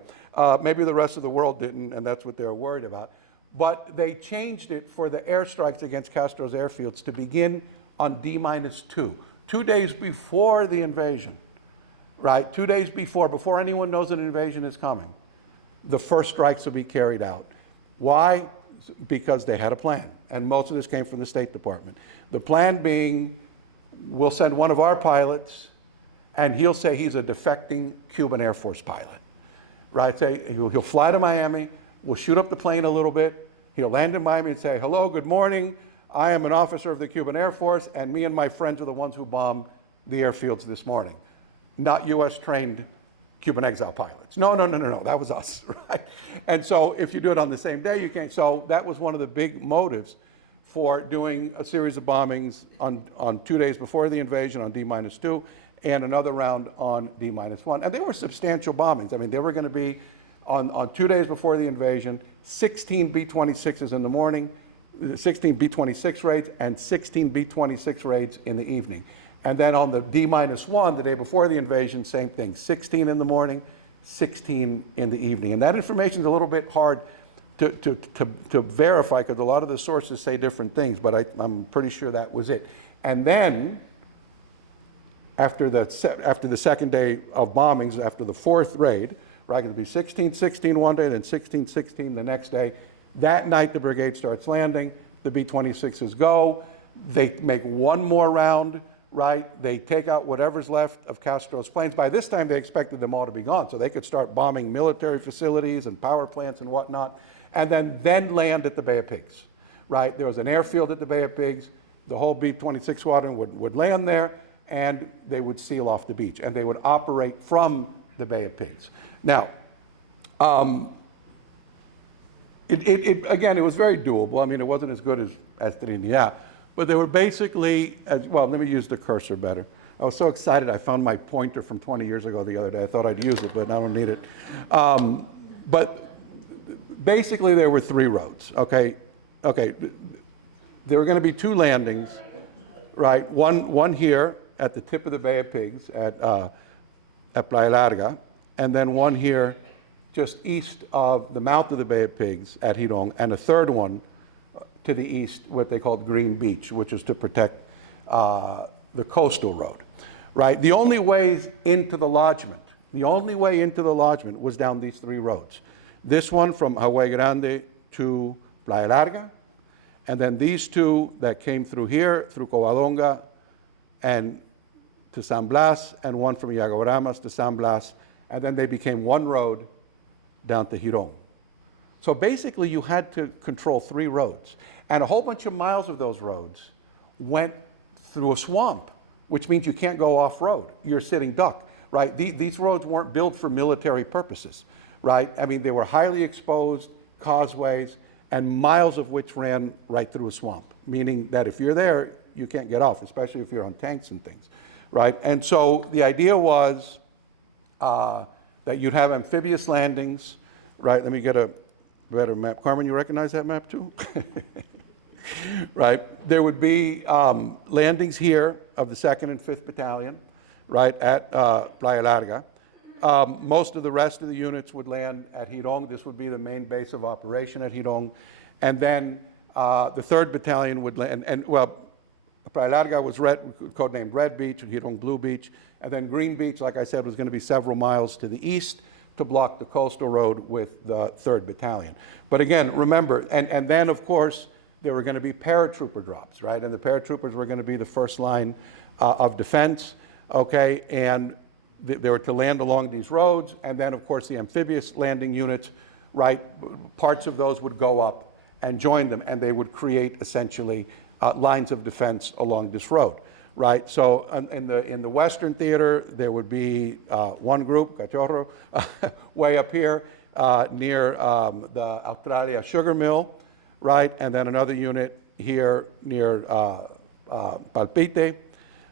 maybe the rest of the world didn't, and that's what they're worried about. But they changed it for the airstrikes against Castro's airfields to begin on D-2, 2 days before the invasion, right? 2 days before anyone knows an invasion is coming. The first strikes will be carried out. Why? Because they had a plan, and most of this came from the State Department. The plan being, we'll send one of our pilots, and he'll say he's a defecting Cuban Air Force pilot, right? Say he'll fly to Miami, we'll shoot up the plane a little bit, he'll land in Miami and say, hello, good morning, I am an officer of the Cuban Air Force, and me and my friends are the ones who bombed the airfields this morning. Not US-trained Cuban exile pilots. No, that was us, right? And so if you do it on the same day, you can't. So that was one of the big motives for doing a series of bombings on 2 days before the invasion on D-2 and another round on D-1. And they were substantial bombings. I mean, they were going to be on 2 days before the invasion, 16 B-26s in the morning, 16 B-26 raids, and 16 B-26 raids in the evening. And then on the D-1, the day before the invasion, same thing, 16 in the morning, 16 in the evening. And that information is a little bit hard to verify because a lot of the sources say different things, but I'm pretty sure that was it. And then, after the second day of bombings, after the fourth raid, right, going to be 16-16 one day, then 16-16 the next day. That night, the brigade starts landing. The B-26s go. They make one more round, right? They take out whatever's left of Castro's planes. By this time, they expected them all to be gone, so they could start bombing military facilities and power plants and whatnot, and then land at the Bay of Pigs, right? There was an airfield at the Bay of Pigs. The whole B-26 squadron would land there, and they would seal off the beach, and they would operate from the Bay of Pigs. Now, again, it was very doable. I mean, it wasn't as good as Trinidad, but they were basically, well, let me use the cursor better. I was so excited I found my pointer from 20 years ago the other day. I thought I'd use it, but I don't need it. But basically, there were three roads, okay? There were going to be two landings, right? One here at the tip of the Bay of Pigs at Playa Larga, and then one here just east of the mouth of the Bay of Pigs at Girón, and a third one to the east, what they called Green Beach, which is to protect the coastal road, right? The only ways into the lodgment was down these three roads. This one from Hawaii Grande to Playa Larga, and then these two that came through here, through Covadonga and to San Blas, and one from Yaguaramas to San Blas, and then they became one road down to Girón. So basically you had to control three roads, and a whole bunch of miles of those roads went through a swamp, which means you can't go off-road. You're sitting duck, right? These roads weren't built for military purposes, right? I mean, they were highly exposed causeways, and miles of which ran right through a swamp, meaning that if you're there, you can't get off, especially if you're on tanks and things, right? And so the idea was that you'd have amphibious landings, right? Let me get a better map. Carmen, you recognize that map too? Right? There would be landings here of the 2nd and 5th Battalion, right, at Playa Larga. Most of the rest of the units would land at Girón. This would be the main base of operation at Girón. And then the 3rd Battalion would land, and well, Playa Larga was codenamed Red Beach, and Girón Blue Beach. And then Green Beach, like I said, was going to be several miles to the east to block the coastal road with the 3rd Battalion. But again, remember, and then of course, there were going to be paratrooper drops, right? And the paratroopers were going to be the first line of defense, okay? And they were to land along these roads, and then of course the amphibious landing units, right? Parts of those would go up and join them, and they would create essentially lines of defense along this road, right? So in the Western Theater, there would be one group, Cachorro, way up here near the Australia sugar mill, right? And then another unit here near Palpite,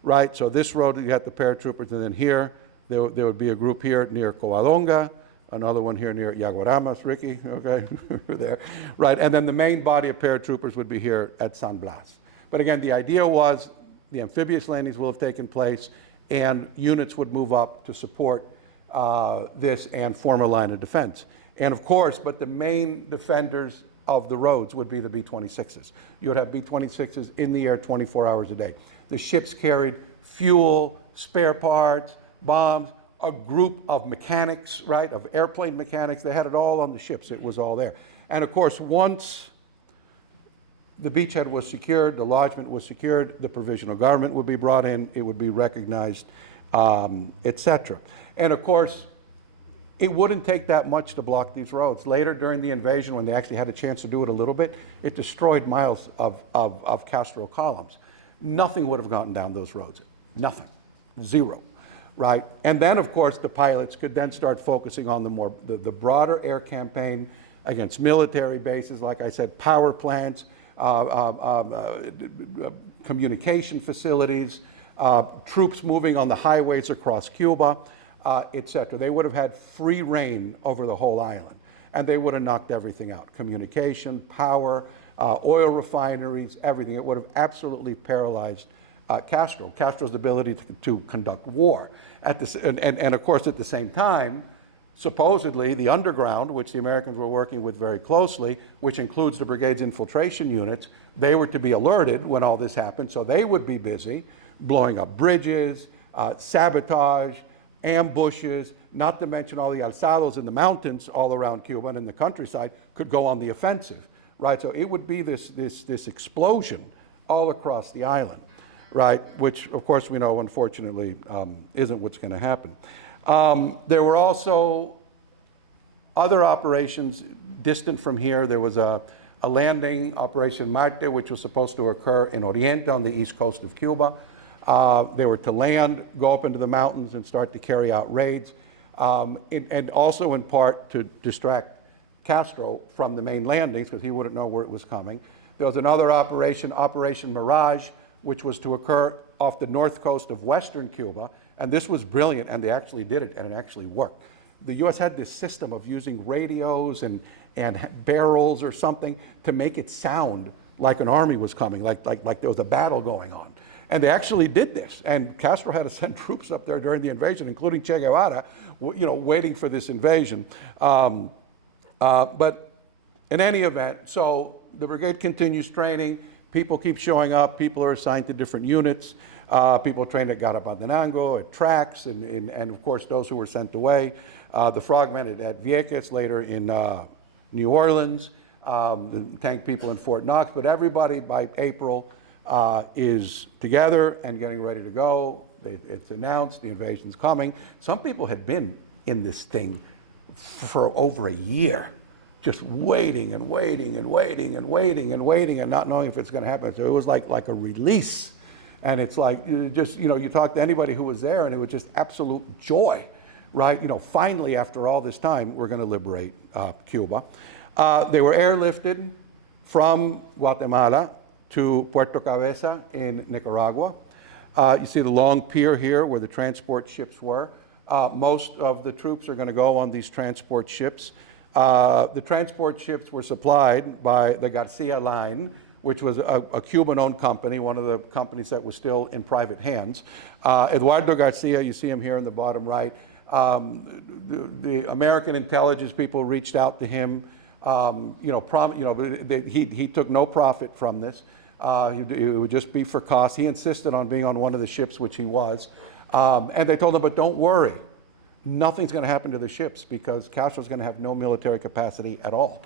right? So this road, you got the paratroopers, and then here, there would be a group here near Covadonga, another one here near Yaguaramas, Ricky, okay, there, right? And then the main body of paratroopers would be here at San Blas. But again, the idea was the amphibious landings will have taken place, and units would move up to support this and form a line of defense. And of course, but the main defenders of the roads would be the B-26s. You would have B-26s in the air 24 hours a day. The ships carried fuel, spare parts, bombs, a group of mechanics, right, of airplane mechanics. They had it all on the ships. It was all there. And of course, once the beachhead was secured, the lodgment was secured, the provisional government would be brought in, it would be recognized, etc. And of course, it wouldn't take that much to block these roads. Later during the invasion, when they actually had a chance to do it a little bit, it destroyed miles of Castro columns. Nothing would have gotten down those roads. Nothing. Zero. Right? And then, of course, the pilots could then start focusing on the broader air campaign against military bases, like I said, power plants, communication facilities, troops moving on the highways across Cuba, etc. They would have had free reign over the whole island, and they would have knocked everything out. Communication, power, oil refineries, everything. It would have absolutely paralyzed Castro's ability to conduct war. And of course, at the same time, supposedly the underground, which the Americans were working with very closely, which includes the brigade's infiltration units, they were to be alerted when all this happened, so they would be busy blowing up bridges, sabotage, ambushes, not to mention all the alzados in the mountains all around Cuba and in the countryside could go on the offensive, right? So it would be this explosion all across the island, right? Which, of course, we know, unfortunately, isn't what's going to happen. There were also other operations distant from here. There was a landing, Operation Marte, which was supposed to occur in Oriente on the east coast of Cuba. They were to land, go up into the mountains, and start to carry out raids, and also in part to distract Castro from the main landings, because he wouldn't know where it was coming. There was another operation, Operation Mirage, which was to occur off the north coast of western Cuba, and this was brilliant, and they actually did it, and it actually worked. The U.S. had this system of using radios and barrels or something to make it sound like an army was coming, like there was a battle going on. And they actually did this, and Castro had to send troops up there during the invasion, including Che Guevara, waiting for this invasion. But in any event, so the brigade continues training. People keep showing up. People are assigned to different units. People trained at Garapantenango, at tracks, and of course those who were sent away. The frogmen at Vieques, later in New Orleans, the tank people in Fort Knox, but everybody by April is together and getting ready to go. It's announced the invasion's coming. Some people had been in this thing for over a year, just waiting and waiting and waiting and waiting and waiting and not knowing if it's going to happen. So it was like a release. And it's like, just, you talk to anybody who was there and it was just absolute joy, right? Finally, after all this time, we're going to liberate Cuba. They were airlifted from Guatemala to Puerto Cabeza in Nicaragua. You see the long pier here where the transport ships were. Most of the troops are going to go on these transport ships. The transport ships were supplied by the Garcia Line, which was a Cuban-owned company, one of the companies that was still in private hands. Eduardo Garcia, you see him here in the bottom right. The American intelligence people reached out to him. He took no profit from this. It would just be for cost. He insisted on being on one of the ships, which he was. And they told him, but don't worry. Nothing's going to happen to the ships because Castro's going to have no military capacity at all.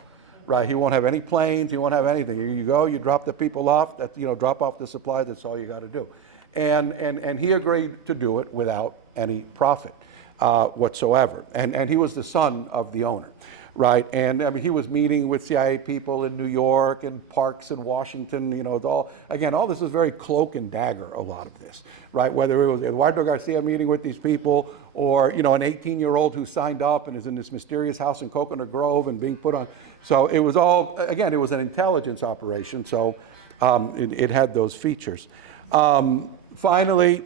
Right, he won't have any planes, he won't have anything. You go, you drop the people off, drop off the supplies, that's all you got to do. And he agreed to do it without any profit whatsoever. And he was the son of the owner, right? And I mean, he was meeting with CIA people in New York and parks in Washington, it's all, again, all this is very cloak and dagger, a lot of this, right? Whether it was Eduardo Garcia meeting with these people or, an 18-year-old who signed up and is in this mysterious house in Coconut Grove and being put on. So it was all, again, it was an intelligence operation, so it had those features. Finally,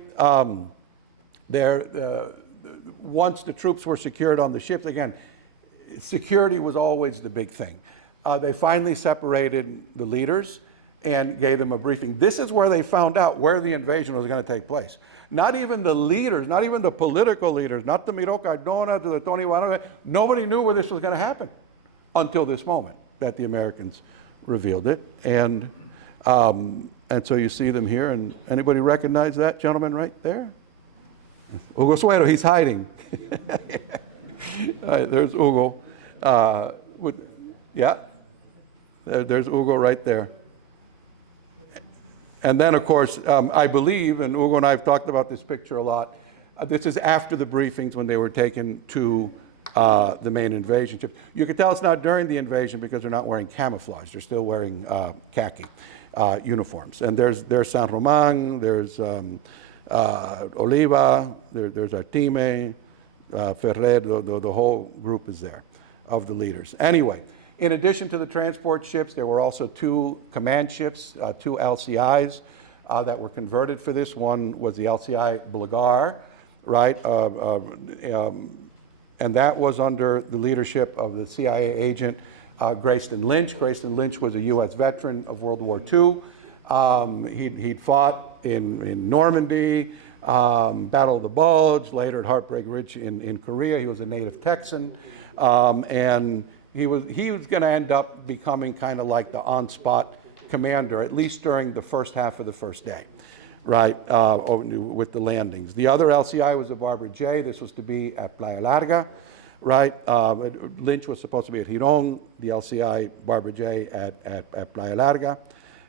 once the troops were secured on the ships, again, security was always the big thing. They finally separated the leaders and gave them a briefing. This is where they found out where the invasion was going to take place. Not even the leaders, not even the political leaders, not the Miro Cardona, to the Tony Guano, nobody knew where this was going to happen until this moment that the Americans revealed it. And so you see them here, and anybody recognize that gentleman right there? Hugo Suero, he's hiding. All right, there's Hugo. There's Hugo right there. And then, of course, I believe, and Hugo and I have talked about this picture a lot, this is after the briefings when they were taken to the main invasion ships. You can tell it's not during the invasion because they're not wearing camouflage. They're still wearing khaki uniforms. And there's San Román, there's Oliva, there's Artime, Ferrer, the whole group is there of the leaders. Anyway, in addition to the transport ships, there were also two command ships, two LCIs that were converted for this. One was the LCI Blagar, right? And that was under the leadership of the CIA agent Grayston Lynch. Grayston Lynch was a U.S. veteran of World War II. He'd fought in Normandy, Battle of the Bulge, later at Heartbreak Ridge in Korea. He was a native Texan. And he was going to end up becoming kind of like the on-spot commander, at least during the first half of the first day, right, with the landings. The other LCI was the Barbara J. This was to be at Playa Larga, right? Lynch was supposed to be at Girón, the LCI Barbara J at Playa Larga.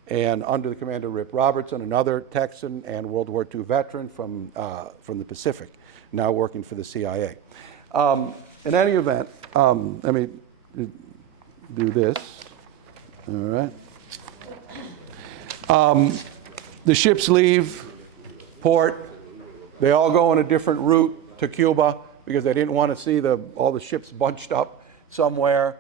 And under the command of Rip Robertson, another Texan and World War II veteran from the Pacific, now working for the CIA. In any event, let me do this, all right. The ships leave port. They all go on a different route to Cuba because they didn't want to see all the ships bunched up somewhere.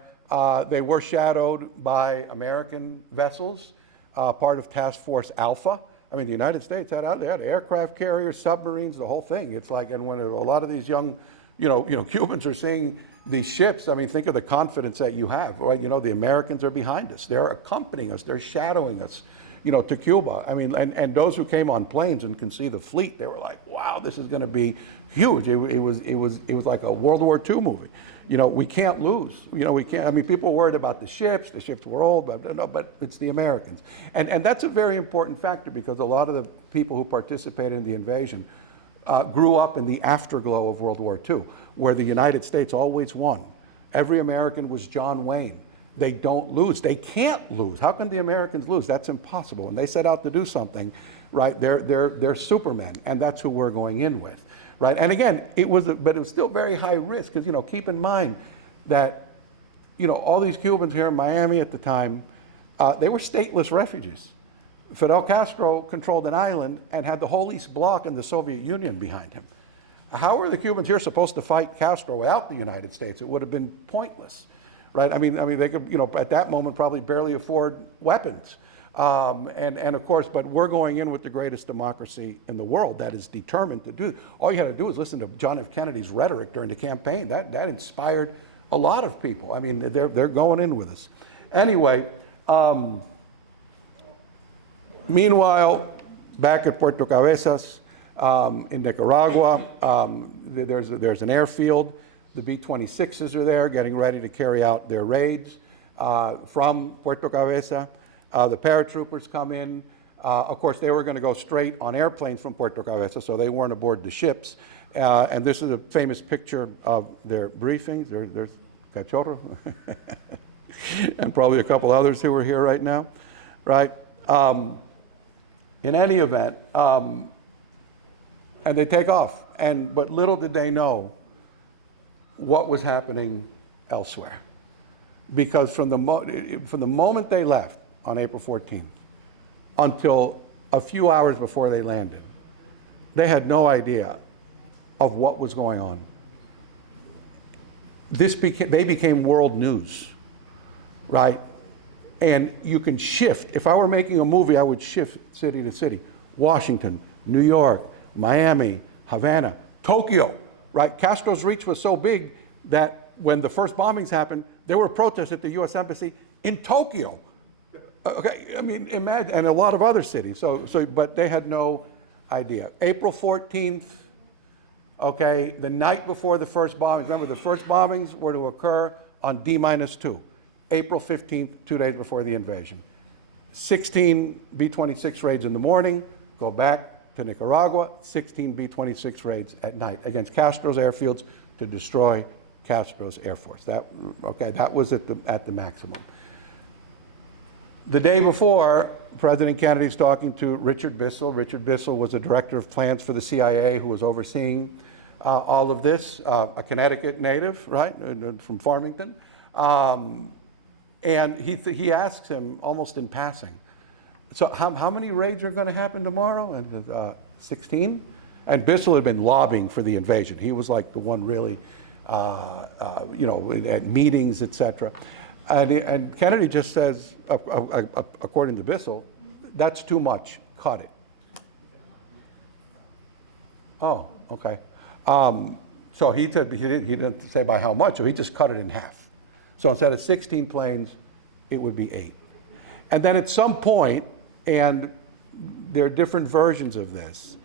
They were shadowed by American vessels, part of Task Force Alpha. I mean, the United States they had aircraft carriers, submarines, the whole thing. It's like, and when a lot of these young, Cubans are seeing these ships, I mean, think of the confidence that you have, right? The Americans are behind us. They're accompanying us. They're shadowing us, to Cuba. I mean, and those who came on planes and can see the fleet, they were like, wow, this is going to be huge. It was like a World War II movie, we can't lose. We can't, I mean, people were worried about the ships were old, but it's the Americans. And that's a very important factor because a lot of the people who participated in the invasion grew up in the afterglow of World War II, where the United States always won. Every American was John Wayne. They don't lose. They can't lose. How can the Americans lose? That's impossible. And they set out to do something, right? They're supermen, and that's who we're going in with, right? And again, but it was still very high risk because, keep in mind that, all these Cubans here in Miami at the time, they were stateless refugees. Fidel Castro controlled an island and had the whole East Bloc and the Soviet Union behind him. How are the Cubans here supposed to fight Castro without the United States? It would have been pointless. Right? I mean, they could, at that moment, probably barely afford weapons. And of course, but we're going in with the greatest democracy in the world that is determined to do. All you had to do is listen to John F. Kennedy's rhetoric during the campaign. That inspired a lot of people. I mean, they're going in with us. Anyway, meanwhile, back at Puerto Cabezas in Nicaragua, there's an airfield. The B-26s are there getting ready to carry out their raids from Puerto Cabeza. The paratroopers come in. Of course, they were going to go straight on airplanes from Puerto Cabeza, so they weren't aboard the ships. And this is a famous picture of their briefings. There's Cachorro and probably a couple others who are here right now, right? In any event, and they take off. But little did they know what was happening elsewhere. Because from the moment they left on April 14th until a few hours before they landed, they had no idea of what was going on. They became world news, right? And you can shift. If I were making a movie, I would shift city to city. Washington, New York, Miami, Havana, Tokyo. Right? Castro's reach was so big that when the first bombings happened, there were protests at the U.S. Embassy in Tokyo. Okay, I mean, imagine, and a lot of other cities. But they had no idea. April 14th, okay, the night before the first bombings. Remember, the first bombings were to occur on D-2. April 15th, 2 days before the invasion. 16 B-26 raids in the morning, go back to Nicaragua, 16 B-26 raids at night against Castro's airfields to destroy Castro's Air Force. That was at the maximum. The day before, President Kennedy's talking to Richard Bissell. Richard Bissell was the director of plans for the CIA who was overseeing all of this, a Connecticut native, right, from Farmington. And he asks him almost in passing, so how many raids are going to happen tomorrow? And 16? And Bissell had been lobbying for the invasion. He was like the one really, at meetings, et cetera. And Kennedy just says, according to Bissell, that's too much, cut it. Oh, okay. So he said, he didn't say by how much, so he just cut it in half. So instead of 16 planes, it would be 8. And then at some point, and there are different versions of this,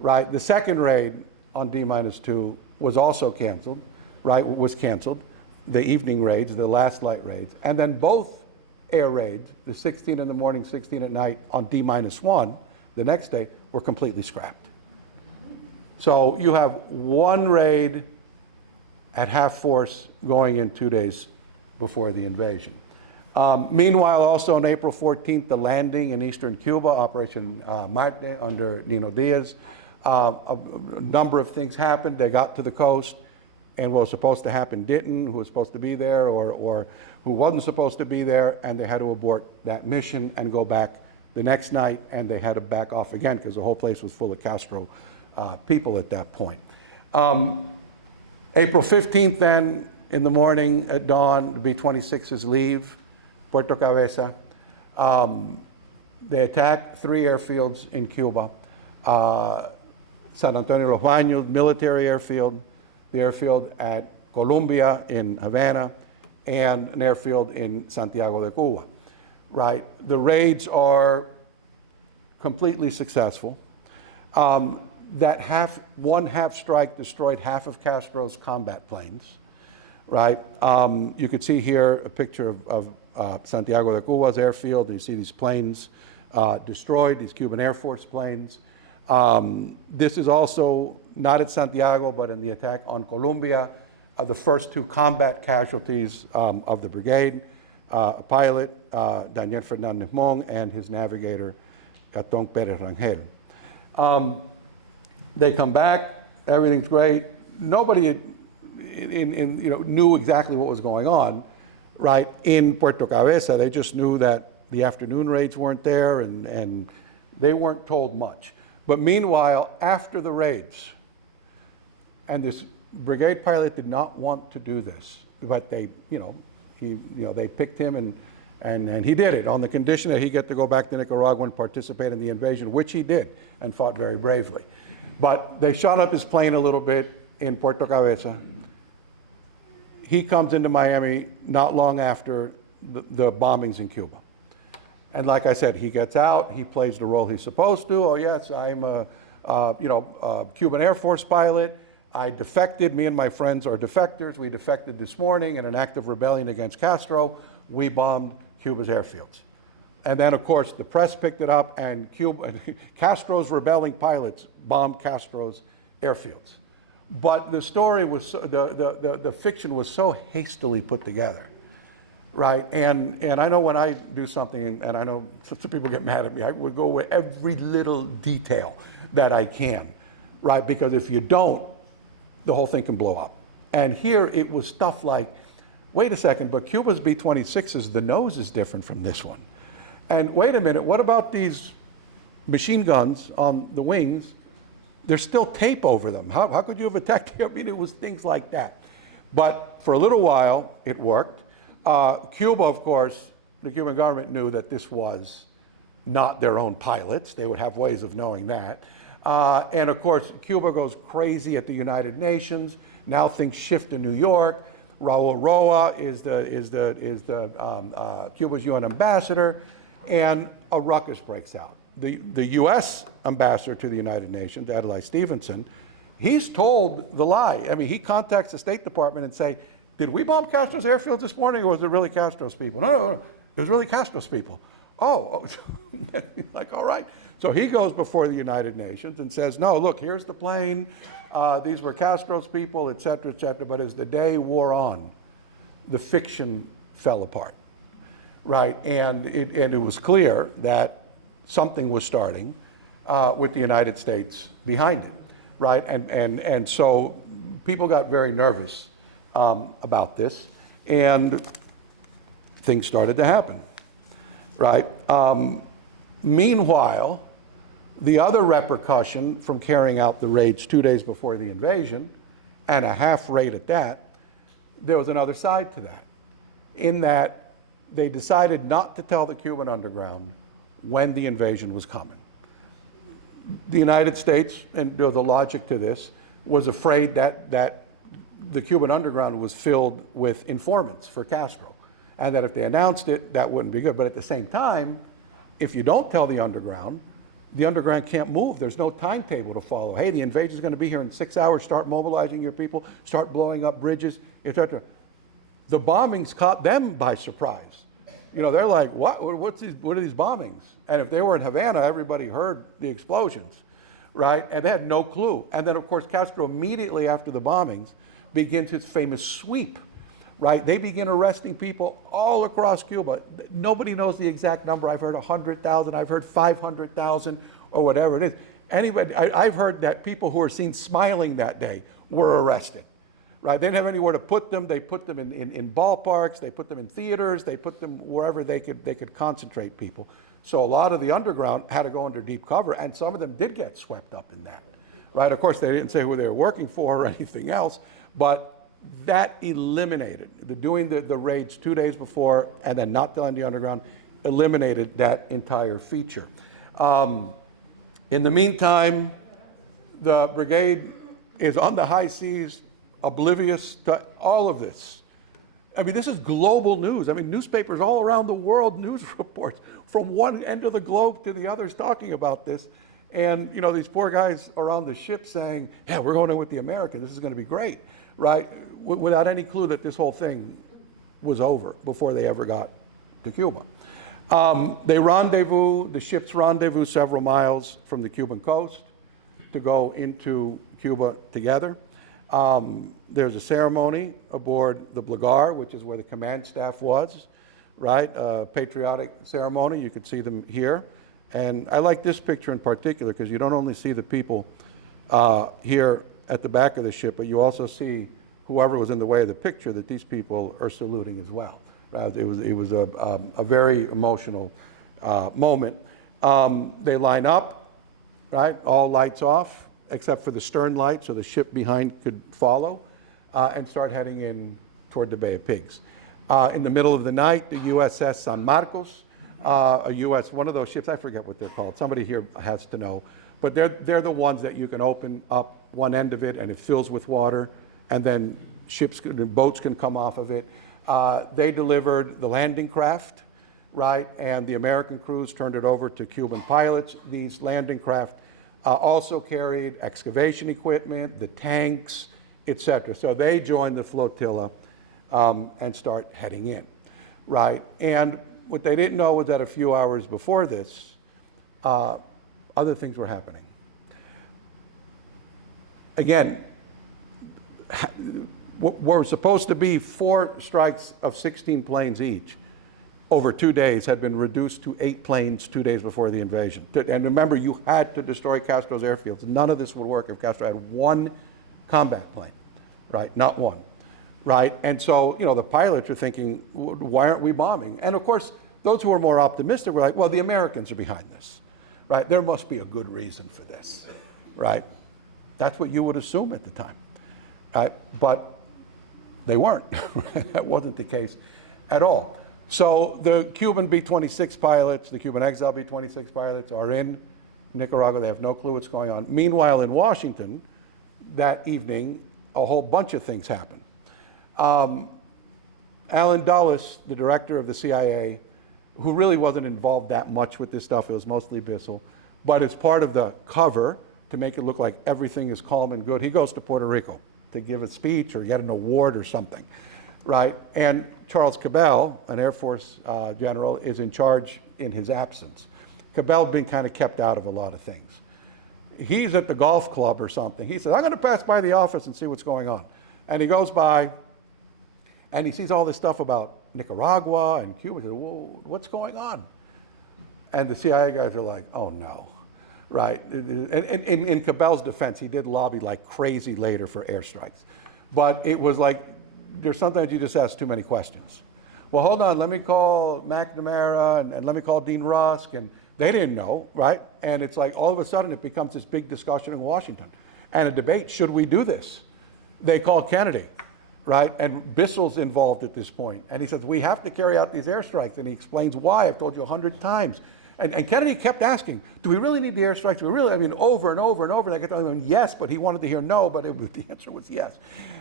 right? The second raid on D-2 was also canceled, right? Was canceled. The evening raids, the last light raids. And then both air raids, the 16 in the morning, 16 at night on D-1, the next day, were completely scrapped. So you have one raid at half force going in 2 days before the invasion. Meanwhile, also on April 14th, the landing in eastern Cuba, Operation Marte under Nino Diaz, a number of things happened. They got to the coast, and what was supposed to happen didn't, who was supposed to be there or who wasn't supposed to be there, and they had to abort that mission and go back the next night, and they had to back off again because the whole place was full of Castro people at that point. April 15th then, in the morning at dawn, the B-26s leave Puerto Cabeza. They attack 3 airfields in Cuba. San Antonio Los Baños military airfield, the airfield at Colombia in Havana, and an airfield in Santiago de Cuba, right? The raids are completely successful. That one half strike destroyed half of Castro's combat planes, right? You could see here a picture of Santiago de Cuba's airfield. You see these planes destroyed, these Cuban Air Force planes. This is also not at Santiago, but in the attack on Colombia, the first 2 combat casualties of the brigade, a pilot, Daniel Fernandez Mon, and his navigator, Gatón Pérez Rangel. They come back, everything's great. Nobody knew exactly what was going on, right? In Puerto Cabeza, they just knew that the afternoon raids weren't there, and they weren't told much. But meanwhile, after the raids, and this brigade pilot did not want to do this, but they, they picked him, and he did it on the condition that he get to go back to Nicaragua and participate in the invasion, which he did, and fought very bravely. But they shot up his plane a little bit in Puerto Cabeza. He comes into Miami not long after the bombings in Cuba. And like I said, he gets out, he plays the role he's supposed to. Oh yes, I'm a Cuban Air Force pilot. I defected, me and my friends are defectors. We defected this morning in an act of rebellion against Castro. We bombed Cuba's airfields. And then of course the press picked it up, and Castro's rebelling pilots bombed Castro's airfields. But the story was, the fiction was so hastily put together, right? And I know when I do something, and I know some people get mad at me, I would go with every little detail that I can, right? Because if you don't, the whole thing can blow up. And here it was stuff like, wait a second, but Cuba's B-26s, the nose is different from this one. And wait a minute, what about these machine guns on the wings? There's still tape over them. How could you have attacked them? I mean, it was things like that. But for a little while, it worked. Cuba, of course, the Cuban government knew that this was not their own pilots. They would have ways of knowing that. And of course, Cuba goes crazy at the United Nations. Now things shift to New York. Raul Roa is Cuba's UN ambassador, and a ruckus breaks out. The U.S. ambassador to the United Nations, Adlai Stevenson, he's told the lie. I mean, he contacts the State Department and say, did we bomb Castro's airfields this morning, or was it really Castro's people? No, it was really Castro's people. Oh, like, all right. So he goes before the United Nations and says, no, look, here's the plane. These were Castro's people, et cetera, et cetera. But as the day wore on, the fiction fell apart, right? And it was clear that something was starting with the United States behind it, right? And so people got very nervous about this, and things started to happen, right? Meanwhile, the other repercussion from carrying out the raids 2 days before the invasion, and a half raid at that, there was another side to that, in that they decided not to tell the Cuban underground when the invasion was coming. The United States, and the logic to this, was afraid that the Cuban underground was filled with informants for Castro, and that if they announced it, that wouldn't be good. But at the same time, if you don't tell the underground can't move. There's no timetable to follow. Hey, the invasion is going to be here in 6 hours. Start mobilizing your people. Start blowing up bridges, etc. The bombings caught them by surprise. You know, they're like, what are these bombings? And if they were in Havana, everybody heard the explosions, right? And they had no clue. And then, of course, Castro immediately after the bombings begins his famous sweep, right? They begin arresting people all across Cuba. Nobody knows the exact number. I've heard 100,000, I've heard 500,000, or whatever it is. Anybody, I've heard that people who were seen smiling that day were arrested, right? They didn't have anywhere to put them. They put them in ballparks, they put them in theaters, they put them wherever they could concentrate people. So a lot of the underground had to go under deep cover, and some of them did get swept up in that, right? Of course, they didn't say who they were working for or anything else, but that eliminated, doing the raids 2 days before and then not telling the underground, eliminated that entire feature. In the meantime, the brigade is on the high seas, oblivious to all of this. I mean, this is global news. I mean, newspapers all around the world, news reports from one end of the globe to the others talking about this. And, you know, these poor guys are on the ship saying, yeah, we're going in with the Americans. This is going to be great. right? Without any clue that this whole thing was over before they ever got to Cuba. The ships rendezvous several miles from the Cuban coast to go into Cuba together. There's a ceremony aboard the Blagar, which is where the command staff was, right? A patriotic ceremony. You could see them here. And I like this picture in particular because you don't only see the people here at the back of the ship, but you also see whoever was in the way of the picture, that these people are saluting as well. Right? It was a very emotional moment. They line up, right? All lights off, except for the stern light, so the ship behind could follow, and start heading in toward the Bay of Pigs. In the middle of the night, the USS San Marcos, one of those ships, I forget what they're called. Somebody here has to know. But they're the ones that you can open up one end of it and it fills with water, and then boats can come off of it. They delivered the landing craft, right? And the American crews turned it over to Cuban pilots. These landing craft also carried excavation equipment, the tanks, etc. So they joined the flotilla and start heading in, right? And what they didn't know was that a few hours before this, other things were happening. Again, what were supposed to be 4 strikes of 16 planes each over 2 days had been reduced to 8 planes 2 days before the invasion. And remember, you had to destroy Castro's airfields. None of this would work if Castro had 1 combat plane, right? Not 1, right? And so, the pilots are thinking, why aren't we bombing? And of course, those who were more optimistic were like, well, the Americans are behind this, right? There must be a good reason for this, right? That's what you would assume at the time. But they weren't. That wasn't the case at all. So the Cuban B-26 pilots, the Cuban exile B-26 pilots are in Nicaragua. They have no clue what's going on. Meanwhile, in Washington, that evening, a whole bunch of things happen. Allen Dulles, the director of the CIA, who really wasn't involved that much with this stuff, it was mostly Bissell, but as part of the cover, to make it look like everything is calm and good, he goes to Puerto Rico to give a speech or get an award or something, right? And Charles Cabell, an Air Force general, is in charge in his absence. Cabell had been kind of kept out of a lot of things. He's at the golf club or something. He says, I'm going to pass by the office and see what's going on. And he goes by, and he sees all this stuff about Nicaragua and Cuba. He says, whoa, what's going on? And the CIA guys are like, oh no, right? And in Cabell's defense, he did lobby like crazy later for airstrikes. But it was like, there's sometimes you just ask too many questions. Well, hold on, let me call McNamara and let me call Dean Rusk, and they didn't know, right? And it's like all of a sudden it becomes this big discussion in Washington and a debate, should we do this? They called Kennedy, right? And Bissell's involved at this point. And he says, we have to carry out these airstrikes. And he explains why, I've told you 100 times. And Kennedy kept asking, do we really need the airstrikes? Do we really, over and over and over. And I kept telling him yes, but he wanted to hear no, but the answer was yes.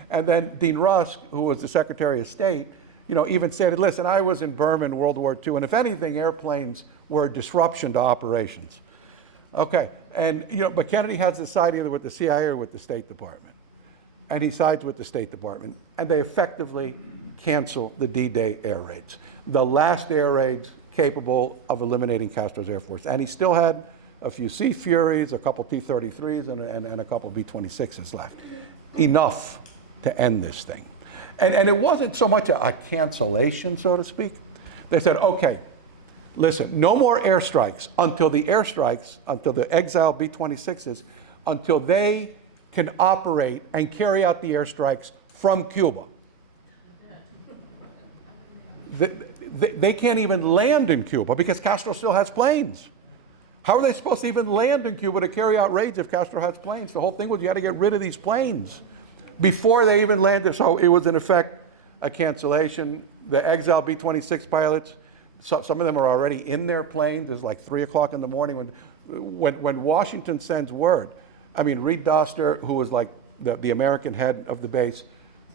And then Dean Rusk, who was the Secretary of State, even said, listen, I was in Burma in World War II, and if anything, airplanes were a disruption to operations. Okay, and but Kennedy has to side either with the CIA or with the State Department. And he sides with the State Department, and they effectively cancel the D-Day air raids. The last air raids capable of eliminating Castro's Air Force. And he still had a few Sea Furies, a couple T-33s, and a couple B-26s left. Enough to end this thing. And it wasn't so much a cancellation, so to speak. They said, okay, listen, no more airstrikes until the exile B-26s, until they can operate and carry out the airstrikes from Cuba. They can't even land in Cuba because Castro still has planes. How are they supposed to even land in Cuba to carry out raids if Castro has planes? The whole thing was you had to get rid of these planes before they even landed. So it was in effect a cancellation. The exile B-26 pilots, some of them are already in their planes. It's like 3 o'clock in the morning when Washington sends word. I mean, Reed Doster, who was like the American head of the base,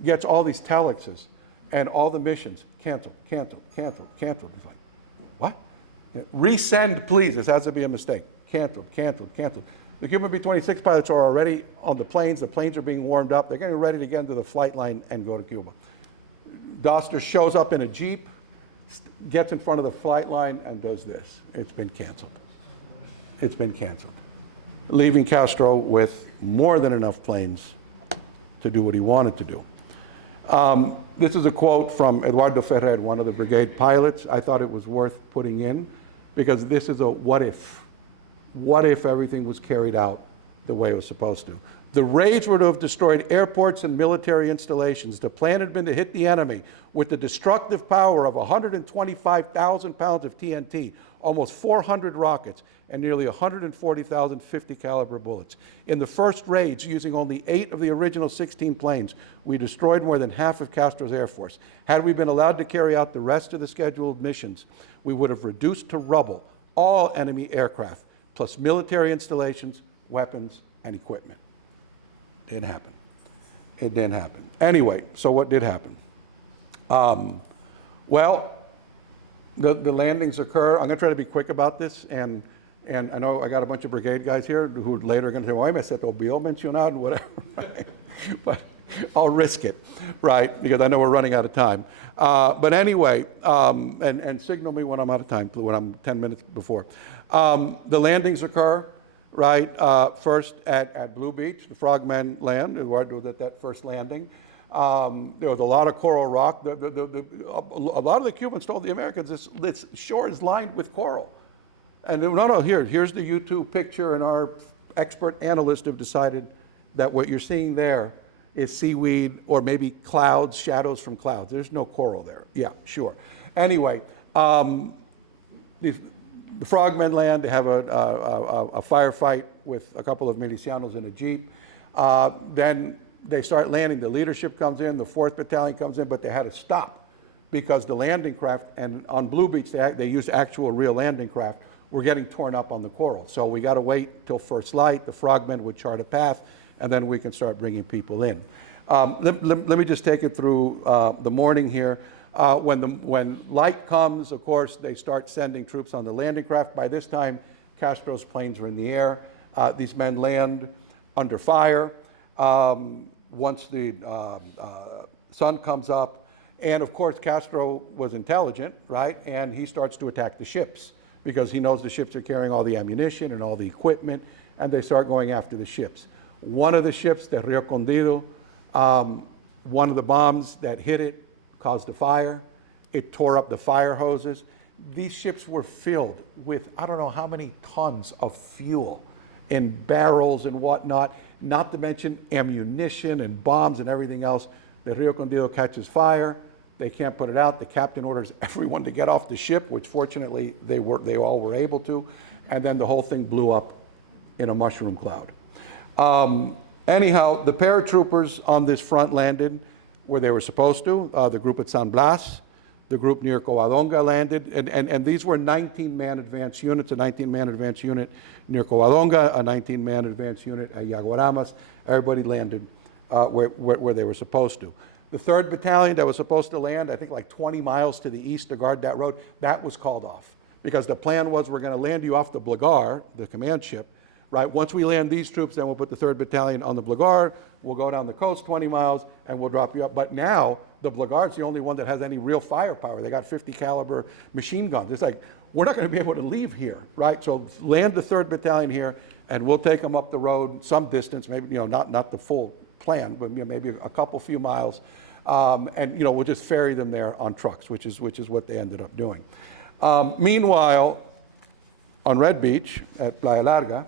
gets all these telexes and all the missions canceled, canceled, canceled, canceled. He's like, what? Resend, please. This has to be a mistake. Canceled, canceled, canceled. The Cuban B-26 pilots are already on the planes. The planes are being warmed up. They're getting ready to get into the flight line and go to Cuba. Doster shows up in a Jeep, gets in front of the flight line, and does this. It's been canceled. It's been canceled. Leaving Castro with more than enough planes to do what he wanted to do. This is a quote from Eduardo Ferrer, one of the brigade pilots. I thought it was worth putting in because this is a what if. What if everything was carried out the way it was supposed to? The raids were to have destroyed airports and military installations. The plan had been to hit the enemy with the destructive power of 125,000 pounds of TNT, almost 400 rockets, and nearly 140,000 50 caliber bullets. In the first raids, using only 8 of the original 16 planes, we destroyed more than half of Castro's Air Force. Had we been allowed to carry out the rest of the scheduled missions, we would have reduced to rubble all enemy aircraft, plus military installations, weapons, and equipment. Didn't happen. It didn't happen. Anyway, so what did happen? Well, the landings occur. I'm going to try to be quick about this, and I know I got a bunch of brigade guys here who later are going to say, well, I said olvidó mencionar, whatever, right? But I'll risk it, right? Because I know we're running out of time. But anyway, and signal me when I'm out of time, when I'm 10 minutes before. The landings occur, right? First at Blue Beach, the Frogmen land. Eduardo was at that first landing. There was a lot of coral rock. A lot of the Cubans told the Americans this shore is lined with coral. And no, here's the YouTube picture, and our expert analysts have decided that what you're seeing there is seaweed or maybe clouds, shadows from clouds. There's no coral there. Yeah, sure. Anyway, the Frogmen land. They have a firefight with a couple of milicianos in a Jeep. Then they start landing. The leadership comes in, the 4th Battalion comes in, but they had to stop because the landing craft, and on Blue Beach, they used actual real landing craft, were getting torn up on the coral. So we got to wait till first light. The Frogmen would chart a path, and then we can start bringing people in. Let me just take it through the morning here. When light comes, of course, they start sending troops on the landing craft. By this time, Castro's planes are in the air. These men land under fire once the sun comes up. And of course, Castro was intelligent, right? And he starts to attack the ships because he knows the ships are carrying all the ammunition and all the equipment, and they start going after the ships. One of the ships, the Rio Condido, one of the bombs that hit it caused a fire. It tore up the fire hoses. These ships were filled with, I don't know how many tons of fuel in barrels and whatnot, not to mention ammunition and bombs and everything else. The Rio Condido catches fire. They can't put it out. The captain orders everyone to get off the ship, which fortunately they all were able to. And then the whole thing blew up in a mushroom cloud. Anyhow, the paratroopers on this front landed where they were supposed to. The group at San Blas, the group near Covadonga landed, and these were 19-man advance units, a 19-man advance unit near Covadonga, a 19-man advance unit at Yaguaramas. Everybody landed where they were supposed to. The 3rd Battalion that was supposed to land, I think like 20 miles to the east to guard that road, that was called off. Because the plan was we're going to land you off the Blagar, the command ship, right? Once we land these troops, then we'll put the 3rd Battalion on the Blagar, we'll go down the coast 20 miles, and we'll drop you up. But now, the Blagar's the only one that has any real firepower. They got 50 caliber machine guns. It's like, we're not going to be able to leave here, right? So land the 3rd Battalion here, and we'll take them up the road some distance, maybe, not the full plan, but maybe a few miles, and we'll just ferry them there on trucks, which is what they ended up doing. Meanwhile, on Red Beach at Playa Larga,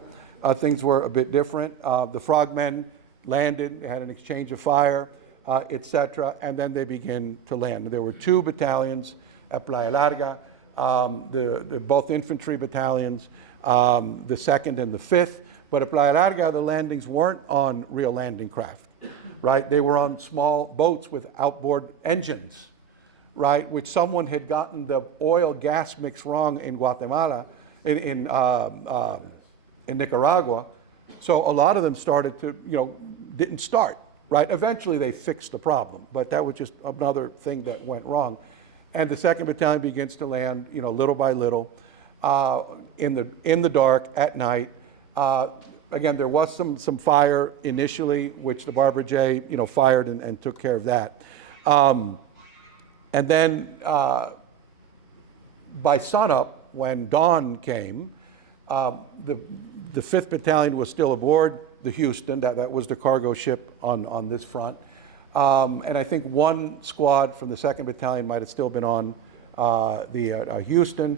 things were a bit different. The Frogmen landed, they had an exchange of fire, etc., and then they begin to land. There were 2 battalions at Playa Larga, both infantry battalions, the 2nd and the 5th. But at Playa Larga, the landings weren't on real landing craft, right? They were on small boats with outboard engines, right? Which someone had gotten the oil-gas mix wrong in Guatemala, in Nicaragua. So a lot of them started to, didn't start, right? Eventually they fixed the problem, but that was just another thing that went wrong. And the 2nd Battalion begins to land, little by little, in the dark at night. again, there was some fire initially, which the Barbara J, fired and took care of that. And then by sunup, when dawn came, the 5th Battalion was still aboard the Houston. That was the cargo ship on this front. And I think one squad from the 2nd Battalion might have still been on the Houston,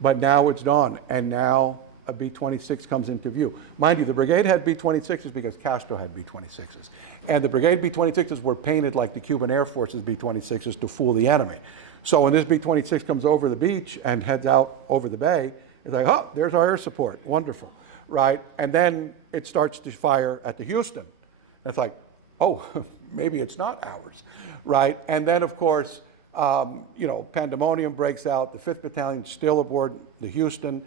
but now it's dawn, and now a B-26 comes into view. Mind you, the brigade had B-26s because Castro had B-26s. And the brigade B-26s were painted like the Cuban Air Force's B-26s to fool the enemy. So when this B-26 comes over the beach and heads out over the bay, it's like, oh, there's our air support, wonderful, right? And then it starts to fire at the Houston. And it's like, oh, maybe it's not ours, right? And then, of course, pandemonium breaks out. The 5th Battalion still aboard the Houston.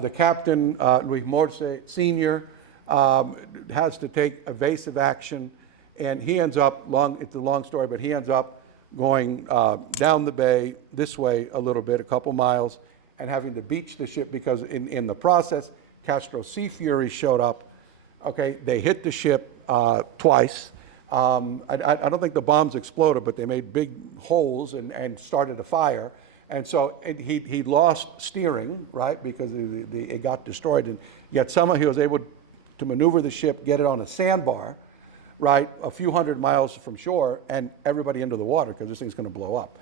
The captain, Luis Morse Sr., has to take evasive action, and he ends up, it's a long story, but he ends up going down the bay this way a little bit, a couple miles, and having to beach the ship because in the process, Castro's Sea Fury showed up. Okay, they hit the ship twice. I don't think the bombs exploded, but they made big holes and started a fire. And so he lost steering, right, because it got destroyed. And yet somehow he was able to maneuver the ship, get it on a sandbar, right, a few hundred miles from shore, and everybody into the water because this thing's going to blow up.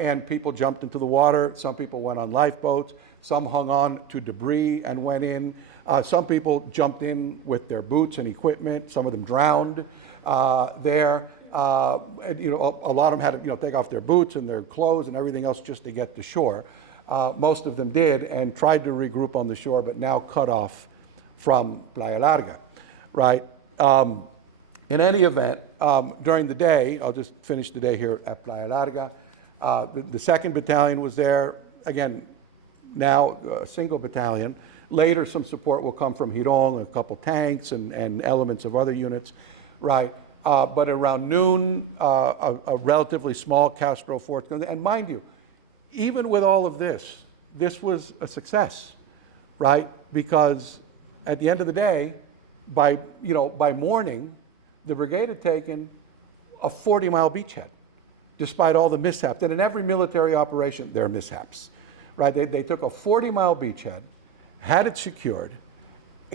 And people jumped into the water. Some people went on lifeboats. Some hung on to debris and went in. Some people jumped in with their boots and equipment. Some of them drowned there. A lot of them had to take off their boots and their clothes and everything else just to get to shore. Most of them did and tried to regroup on the shore, but now cut off from Playa Larga, right? In any event, during the day, I'll just finish the day here at Playa Larga. The 2nd Battalion was there, again, now a single battalion. Later, some support will come from Girón, a couple tanks and elements of other units, right? But around noon, a relatively small Castro force. And mind you, even with all of this, this was a success, right? Because at the end of the day, by morning, the brigade had taken a 40-mile beachhead, despite all the mishaps. And in every military operation, there are mishaps, right? They took a 40-mile beachhead, had it secured.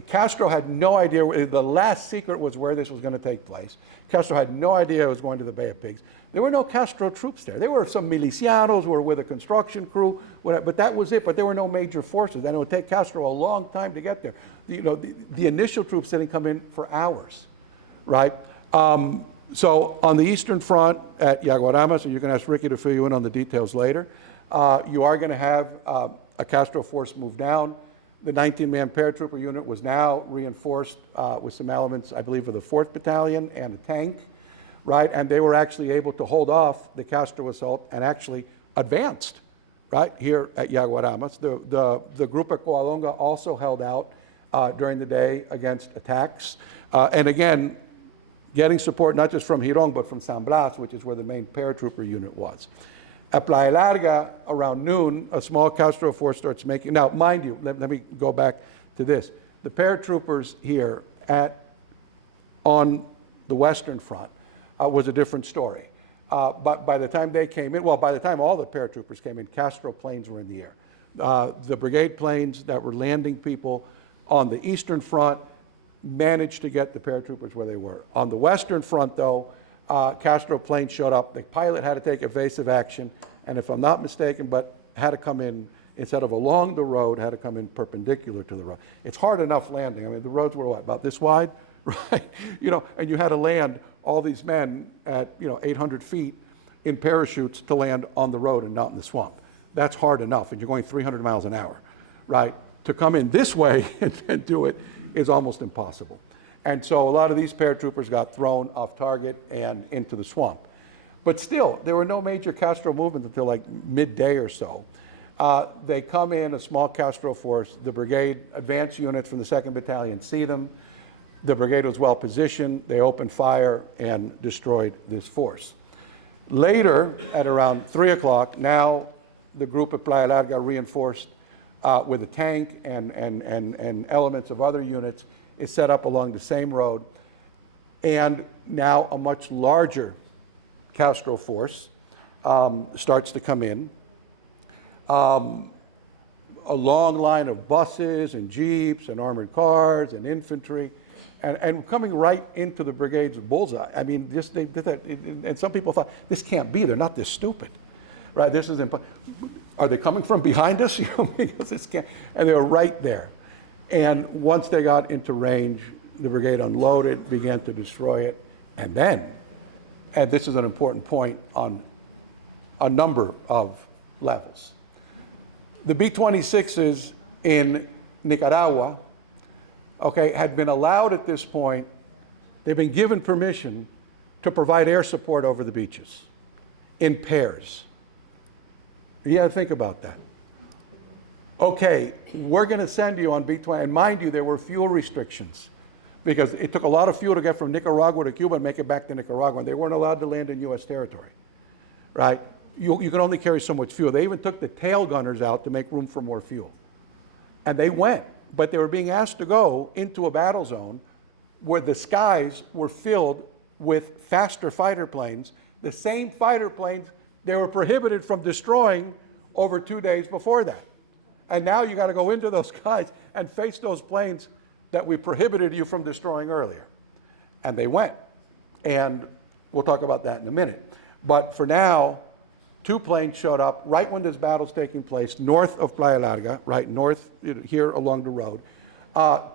Castro had no idea, the last secret was where this was going to take place. Castro had no idea it was going to the Bay of Pigs. There were no Castro troops there. There were some milicianos who were with a construction crew, but that was it. But there were no major forces, and it would take Castro a long time to get there. The initial troops didn't come in for hours, right? So on the Eastern Front at Yaguaramas, and you can ask Ricky to fill you in on the details later, you are going to have a Castro force move down. The 19-man paratrooper unit was now reinforced with some elements, I believe, of the 4th Battalion and a tank, right? And they were actually able to hold off the Castro assault and actually advanced, right, here at Yaguaramas. The Grupo Coalonga also held out during the day against attacks. And again, getting support not just from Girón, but from San Blas, which is where the main paratrooper unit was. At Playa Larga, around noon, a small Castro force starts making, now mind you, let me go back to this. The paratroopers here on the Western Front was a different story. But by the time they came in, well, by the time all the paratroopers came in, Castro planes were in the air. The brigade planes that were landing people on the Eastern Front managed to get the paratroopers where they were. On the Western Front, though, Castro planes showed up. The pilot had to take evasive action, and if I'm not mistaken, but had to come in, instead of along the road, had to come in perpendicular to the road. It's hard enough landing. I mean, the roads were what, about this wide, right? And you had to land all these men at 800 feet in parachutes to land on the road and not in the swamp. That's hard enough, and you're going 300 miles an hour, right? To come in this way and do it is almost impossible. And so a lot of these paratroopers got thrown off target and into the swamp. But still, there were no major Castro movements until like midday or so. They come in, a small Castro force. The brigade advance units from the 2nd Battalion see them. The brigade was well positioned. They opened fire and destroyed this force. Later, at around 3 o'clock, now the group at Playa Larga reinforced with a tank and elements of other units, is set up along the same road. And now a much larger Castro force starts to come in. A long line of buses and jeeps and armored cars and infantry, and coming right into the brigade's bullseye. I mean, just they did that, and some people thought, this can't be, they're not this stupid, right? This is are they coming from behind us? You know, because this can't, and they were right there. And once they got into range, the brigade unloaded, began to destroy it, and then, and this is an important point on a number of levels, the B-26s in Nicaragua, okay, had been allowed at this point, they've been given permission to provide air support over the beaches in pairs. You gotta think about that. Okay, we're gonna send you on B-20, and mind you, there were fuel restrictions because it took a lot of fuel to get from Nicaragua to Cuba and make it back to Nicaragua, and they weren't allowed to land in US territory, right? You can only carry so much fuel. They even took the tail gunners out to make room for more fuel. And they went, but they were being asked to go into a battle zone where the skies were filled with faster fighter planes, the same fighter planes they were prohibited from destroying over 2 days before that. And now you got to go into those skies and face those planes that we prohibited you from destroying earlier. And they went. And we'll talk about that in a minute. But for now, 2 planes showed up right when this battle's taking place, north of Playa Larga, right north here along the road.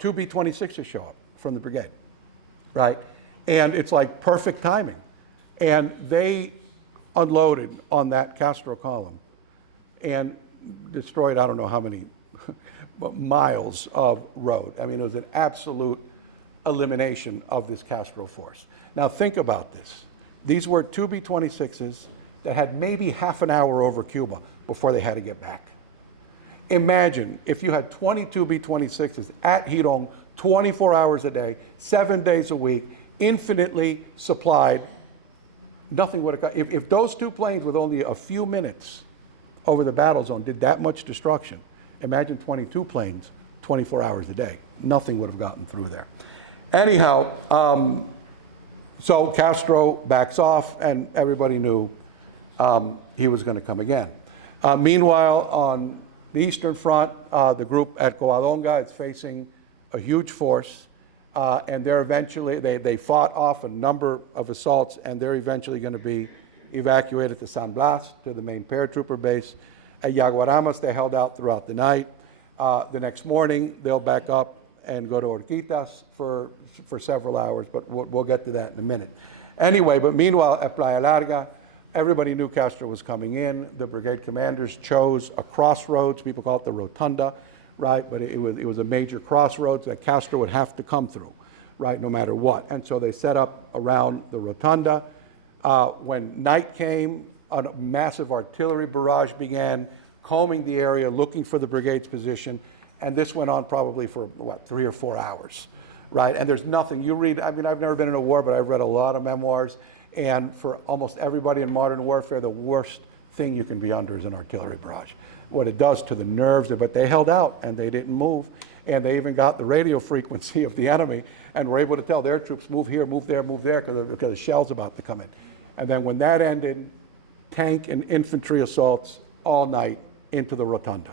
2 B-26s show up from the brigade, right? And it's like perfect timing. And they unloaded on that Castro column and destroyed, I don't know how many miles of road. I mean, it was an absolute elimination of this Castro force. Now think about this. These were 2 B-26s that had maybe half an hour over Cuba before they had to get back. Imagine if you had 22 B-26s at Girón, 24 hours a day, 7 days a week, infinitely supplied, nothing would have got, if those 2 planes with only a few minutes over the battle zone did that much destruction, imagine 22 planes, 24 hours a day. Nothing would have gotten through there. Anyhow, so Castro backs off, and everybody knew he was going to come again. Meanwhile, on the Eastern Front, the group at Covadonga is facing a huge force, and they're eventually, they fought off a number of assaults, and they're eventually going to be evacuated to San Blas, to the main paratrooper base. At Yaguaramas, they held out throughout the night. The next morning, they'll back up and go to Orquitas for several hours, but we'll get to that in a minute. Anyway, but meanwhile, at Playa Larga, everybody knew Castro was coming in. The brigade commanders chose a crossroads. People call it the rotunda, right? But it was a major crossroads that Castro would have to come through, right, no matter what. And so they set up around the rotunda. When night came, a massive artillery barrage began, combing the area, looking for the brigade's position. And this went on probably for, 3 or 4 hours, right? And there's nothing. You read, I mean, I've never been in a war, but I've read a lot of memoirs. And for almost everybody in modern warfare, the worst thing you can be under is an artillery barrage. What it does to the nerves, but they held out and they didn't move. And they even got the radio frequency of the enemy and were able to tell their troops, move here, move there, because the shell's about to come in. And then when that ended, tank and infantry assaults all night into the rotunda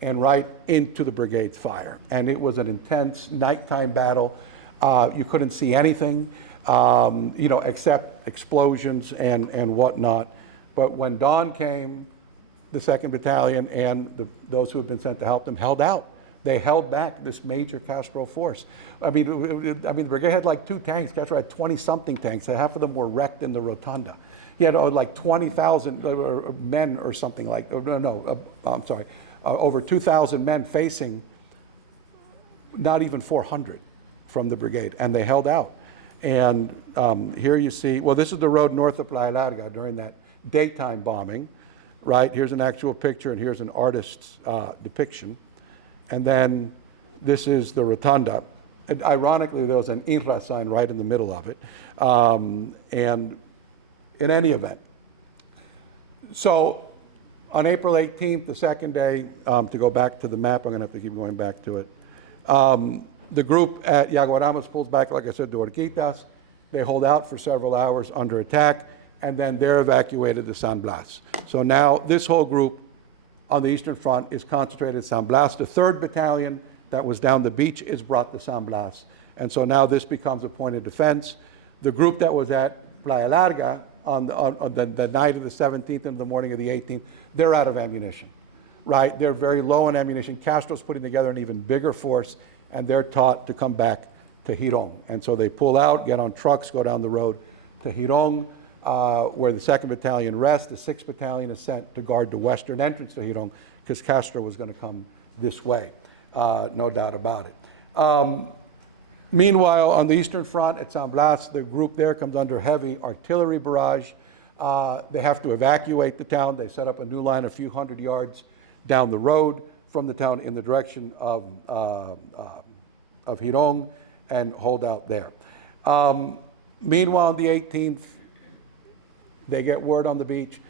and right into the brigade's fire. And it was an intense nighttime battle. You couldn't see anything, except explosions and whatnot. But when dawn came, the 2nd Battalion and those who had been sent to help them held out. They held back this major Castro force. I mean, the brigade had like 2 tanks. Castro had 20-something tanks. Half of them were wrecked in the rotunda. He had like 20,000 men or something like, over 2,000 men facing not even 400 from the brigade, and they held out. And here you see, well, this is the road north of Playa Larga during that daytime bombing, right? Here's an actual picture, and here's an artist's depiction. And then this is the rotunda. And ironically, there was an INRA sign right in the middle of it. And in any event, so on April 18th, the second day, to go back to the map, I'm going to have to keep going back to it. The group at Yaguaramas pulls back, like I said, to Orquitas. They hold out for several hours under attack, and then they're evacuated to San Blas. So now this whole group on the Eastern Front is concentrated at San Blas. The 3rd Battalion that was down the beach is brought to San Blas. And so now this becomes a point of defense. The group that was at Playa Larga on the night of the 17th and the morning of the 18th, they're out of ammunition, right? They're very low on ammunition. Castro's putting together an even bigger force, and they're taught to come back to Girón. And so they pull out, get on trucks, go down the road to Girón, where the 2nd Battalion rests. The 6th Battalion is sent to guard the western entrance to Girón because Castro was going to come this way, no doubt about it. Meanwhile, on the Eastern Front at San Blas, the group there comes under heavy artillery barrage. They have to evacuate the town. They set up a new line a few hundred yards down the road from the town in the direction of Girón and hold out there. Meanwhile, on the 18th, they get word on the beach.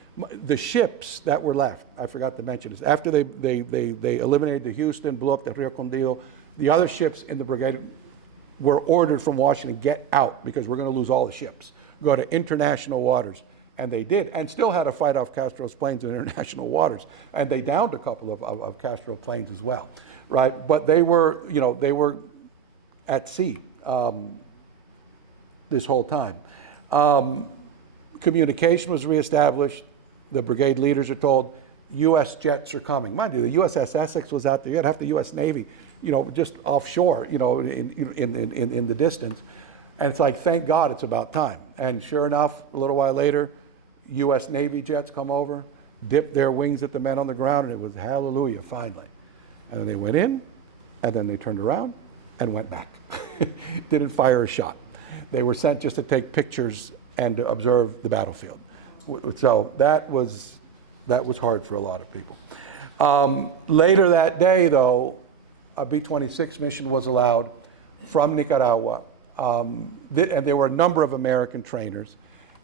The ships that were left, I forgot to mention this, after they eliminated the Houston, blew up the Rio Condillo, the other ships in the brigade were ordered from Washington, get out because we're going to lose all the ships. Go to international waters. And they did, and still had to fight off Castro's planes in international waters. And they downed a couple of Castro planes as well, right? But they were, they were at sea this whole time. Communication was reestablished. The brigade leaders are told, U.S. jets are coming. Mind you, the USS Essex was out there. You had half the U.S. Navy, just offshore, in the distance. And it's like, thank God it's about time. And sure enough, a little while later, U.S. Navy jets come over, dip their wings at the men on the ground, and it was hallelujah, finally. And then they went in, and then they turned around and went back. Didn't fire a shot. They were sent just to take pictures and to observe the battlefield. So that was hard for a lot of people. Later that day, though, a B-26 mission was allowed from Nicaragua, and there were a number of American trainers.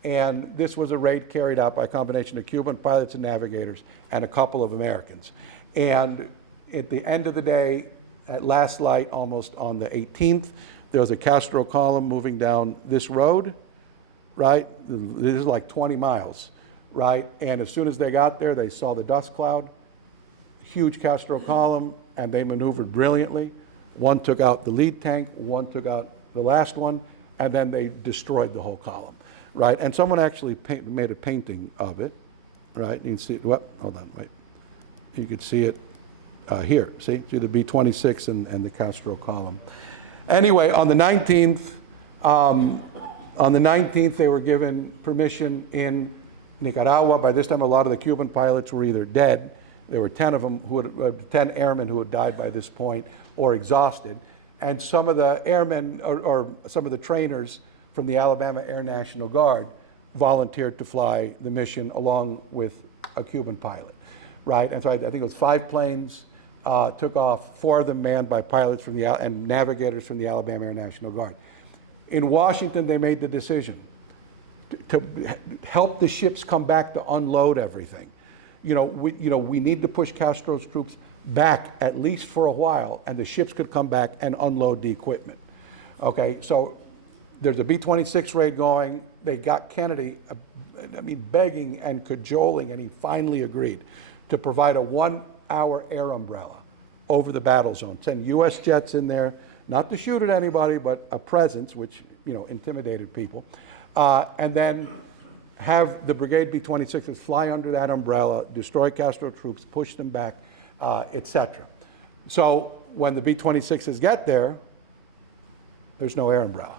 And this was a raid carried out by a combination of Cuban pilots and navigators and a couple of Americans. And at the end of the day, at last light, almost on the 18th, there was a Castro column moving down this road, right? This is like 20 miles, right? And as soon as they got there, they saw the dust cloud, huge Castro column, and they maneuvered brilliantly. One took out the lead tank, one took out the last one, and then they destroyed the whole column. Right, and someone actually made a painting of it, right? You can see, well, hold on, wait. You could see it here, see the B-26 and the Castro column. Anyway, on the 19th, they were given permission in Nicaragua. By this time, a lot of the Cuban pilots were either dead. There were 10 of them, 10 airmen who had died by this point, or exhausted. And some of the airmen, or some of the trainers from the Alabama Air National Guard volunteered to fly the mission along with a Cuban pilot, right? And so I think it was 5 planes took off, 4 of them manned by pilots from and navigators from the Alabama Air National Guard. In Washington, they made the decision to help the ships come back to unload everything. We need to push Castro's troops back at least for a while, and the ships could come back and unload the equipment. Okay, so there's a B-26 raid going. They got Kennedy, begging and cajoling, and he finally agreed to provide a 1-hour air umbrella over the battle zone. Send U.S. jets in there, not to shoot at anybody, but a presence, which intimidated people, and then have the brigade B-26s fly under that umbrella, destroy Castro troops, push them back, etc. So when the B-26s get there, there's no air umbrella.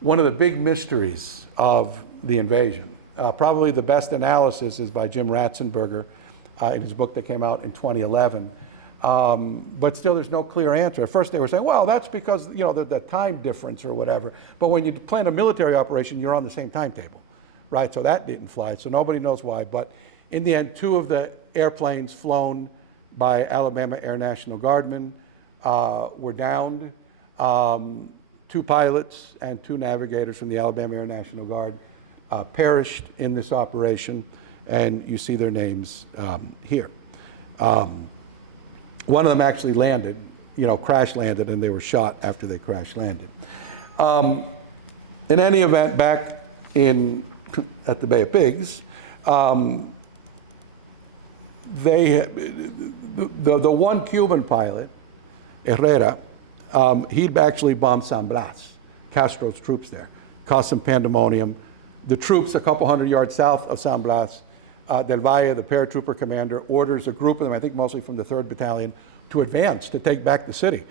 One of the big mysteries of the invasion, probably the best analysis is by Jim Ratzenberger in his book that came out in 2011. But still, there's no clear answer. At first, they were saying, well, that's because the time difference or whatever. But when you plan a military operation, you're on the same timetable, right? So that didn't fly. So nobody knows why. But in the end, 2 of the airplanes flown by Alabama Air National Guardmen were downed. 2 pilots and 2 navigators from the Alabama Air National Guard perished in this operation, and you see their names here. One of them actually landed, crash landed, and they were shot after they crash landed. In any event, back at the Bay of Pigs, the one Cuban pilot, Herrera, he'd actually bombed San Blas, Castro's troops there, caused some pandemonium. The troops a couple hundred yards south of San Blas, Del Valle, the paratrooper commander, orders a group of them, I think mostly from the 3rd Battalion, to advance, to take back the city.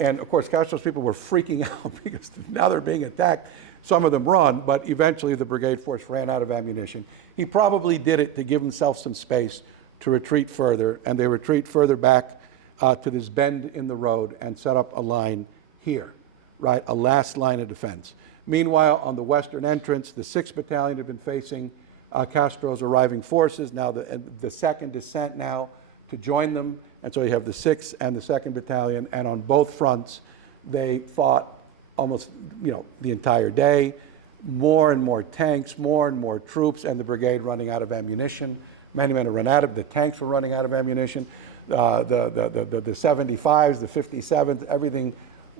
And of course, Castro's people were freaking out because now they're being attacked. Some of them run, but eventually the brigade force ran out of ammunition. He probably did it to give himself some space to retreat further, and they retreat further back to this bend in the road and set up a line here, right, a last line of defense. Meanwhile, on the western entrance, the 6th Battalion had been facing Castro's arriving forces. Now the 2nd is sent now to join them, and so you have the 6th and the 2nd Battalion, and on both fronts, they fought almost, the entire day. More and more tanks, more and more troops, and the brigade running out of ammunition. Many men run out of, the tanks were running out of ammunition. The 75s, the 57s, everything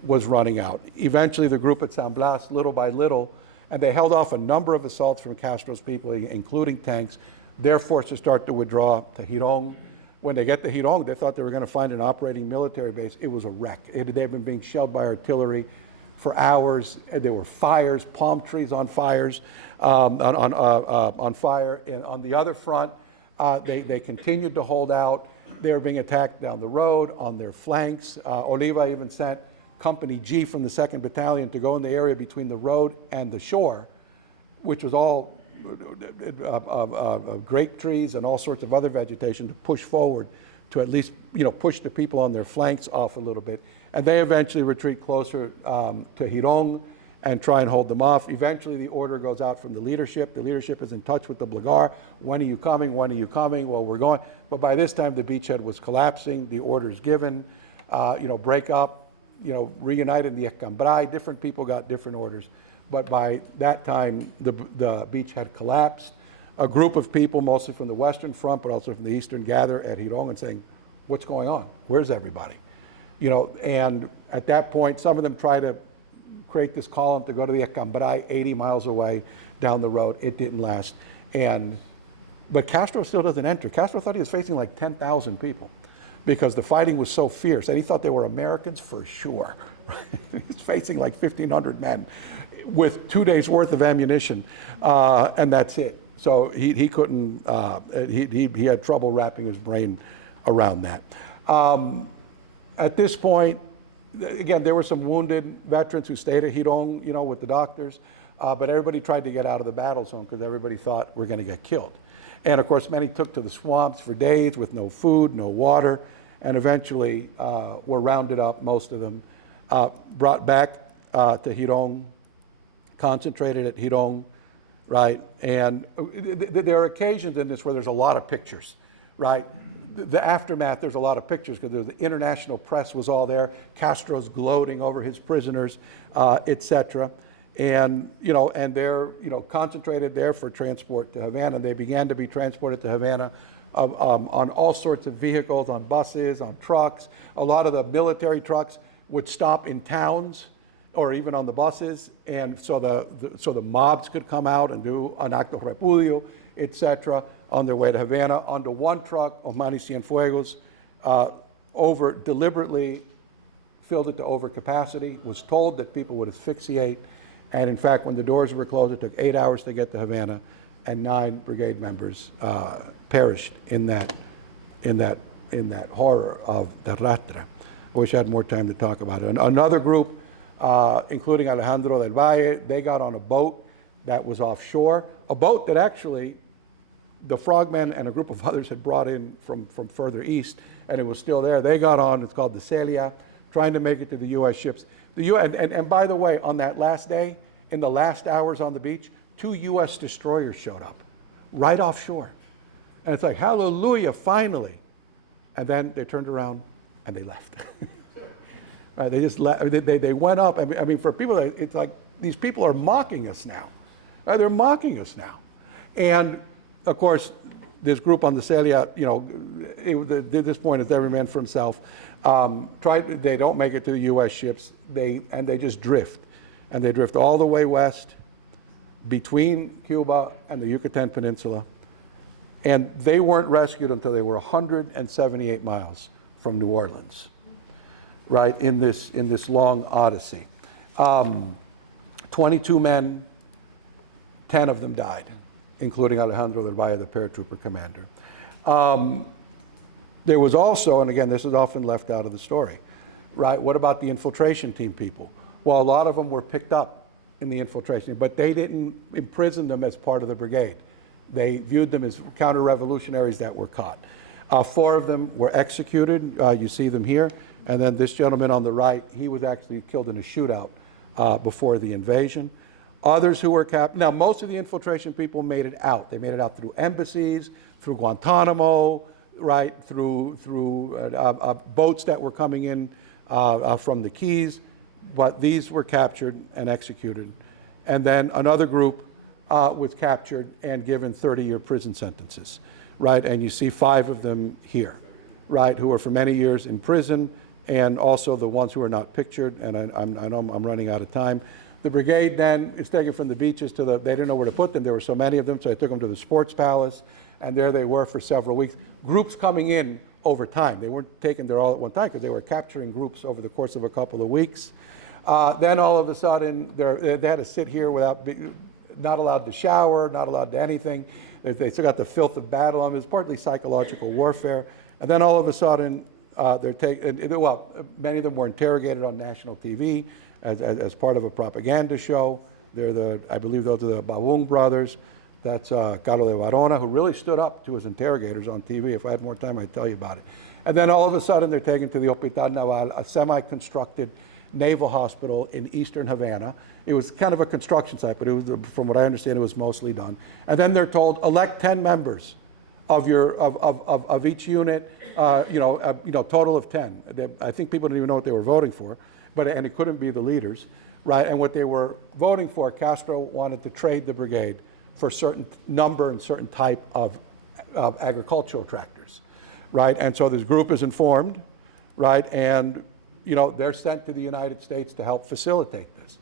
was running out. Eventually, the group at San Blas, little by little, and they held off a number of assaults from Castro's people, including tanks. They're forced to start to withdraw to Girón. When they get to Girón, they thought they were going to find an operating military base. It was a wreck. They'd been being shelled by artillery for hours. There were fires, palm trees on fires, on fire. And on the other front, they continued to hold out. They were being attacked down the road, on their flanks. Oliva even sent Company G from the 2nd Battalion to go in the area between the road and the shore, which was all grape trees and all sorts of other vegetation, to push forward, to at least push the people on their flanks off a little bit. And they eventually retreat closer to Girón and try and hold them off. Eventually the order goes out from the leadership. The leadership is in touch with the Blagar. When are you coming? When are you coming? Well, we're going. But by this time the beachhead was collapsing. The order's given, break up, reunite in the Escambray. Different people got different orders. But by that time, the beachhead collapsed. A group of people, mostly from the Western Front, but also from the Eastern, gather at Girón and saying, what's going on? Where's everybody? And at that point, some of them try to create this column to go to the Escambray, 80 miles away down the road. It didn't last. But Castro still doesn't enter. Castro thought he was facing like 10,000 people because the fighting was so fierce. And he thought they were Americans for sure. He's facing like 1,500 men with 2 days worth of ammunition, and that's it. So he couldn't, he had trouble wrapping his brain around that. At this point, again, there were some wounded veterans who stayed at Girón, with the doctors, but everybody tried to get out of the battle zone because everybody thought we're going to get killed. And of course, many took to the swamps for days with no food, no water, and eventually were rounded up, most of them, brought back to Girón, concentrated at Girón, right? And there are occasions in this where there's a lot of pictures, right? The aftermath, there's a lot of pictures because the international press was all there. Castro's gloating over his prisoners, etc. And, and they're, concentrated there for transport to Havana. They began to be transported to Havana on all sorts of vehicles, on buses, on trucks. A lot of the military trucks would stop in towns or even on the buses, and so the mobs could come out and do an acto repudio, etc., on their way to Havana. Onto one truck, Omani Cienfuegos, deliberately filled it to overcapacity, was told that people would asphyxiate, and in fact, when the doors were closed, it took 8 hours to get to Havana, and 9 brigade members perished in that horror of the Ratra. I wish I had more time to talk about it. Another group, including Alejandro del Valle, they got on a boat that was offshore, a boat that actually the Frogmen and a group of others had brought in from further east, and it was still there. They got on, it's called the Celia, trying to make it to the U.S. ships. And by the way, on that last day, in the last hours on the beach, 2 U.S. destroyers showed up, right offshore. And it's like, hallelujah, finally. And then they turned around and they left. Right, they just left. They went up. I mean, for people, it's like these people are mocking us now. Right, they're mocking us now. And of course, this group on the Celia, you know, at this point, it's every man for himself. They don't make it to the U.S. ships, and they just drift. And they drift all the way west between Cuba and the Yucatan Peninsula. And they weren't rescued until they were 178 miles from New Orleans, right, in this long odyssey. 22 men, 10 of them died, including Alejandro del Valle, the paratrooper commander. There was also, and again, this is often left out of the story, right? What about the infiltration team people? Well, a lot of them were picked up in the infiltration, but they didn't imprison them as part of the brigade. They viewed them as counter-revolutionaries that were caught. 4 of them were executed. You see them here. And then this gentleman on the right, he was actually killed in a shootout before the invasion. Others who were captured. Now, most of the infiltration people made it out. They made it out through embassies, through Guantanamo, right, through boats that were coming in from the Keys. But these were captured and executed. And then another group was captured and given 30-year prison sentences, right? And you see 5 of them here, right, who were for many years in prison, and also the ones who are not pictured, and I know I'm running out of time. The brigade then is taken from the beaches to they didn't know where to put them. There were so many of them, so they took them to the sports palace, and there they were for several weeks. Groups coming in over time. They weren't taken there all at one time because they were capturing groups over the course of a couple of weeks. Then all of a sudden, they had to sit here without, not allowed to shower, not allowed to anything. They still got the filth of battle on them. It was partly psychological warfare. And then all of a sudden, they're taken, well, many of them were interrogated on national TV as part of a propaganda show. They're I believe those are the B.A.en brothers. That's Carlos de Varona, who really stood up to his interrogators on TV. If I had more time, I'd tell you about it. And then all of a sudden, they're taken to the Hospital Naval, a semi-constructed naval hospital in eastern Havana. It was kind of a construction site, but it was, from what I understand, it was mostly done. And then they're told, elect 10 members of each unit, total of 10. I think people didn't even know what they were voting for, and it couldn't be the leaders, right? And what they were voting for, Castro wanted to trade the brigade for certain number and certain type of agricultural tractors, right? And so this group is informed, right? And they're sent to the United States to help facilitate this.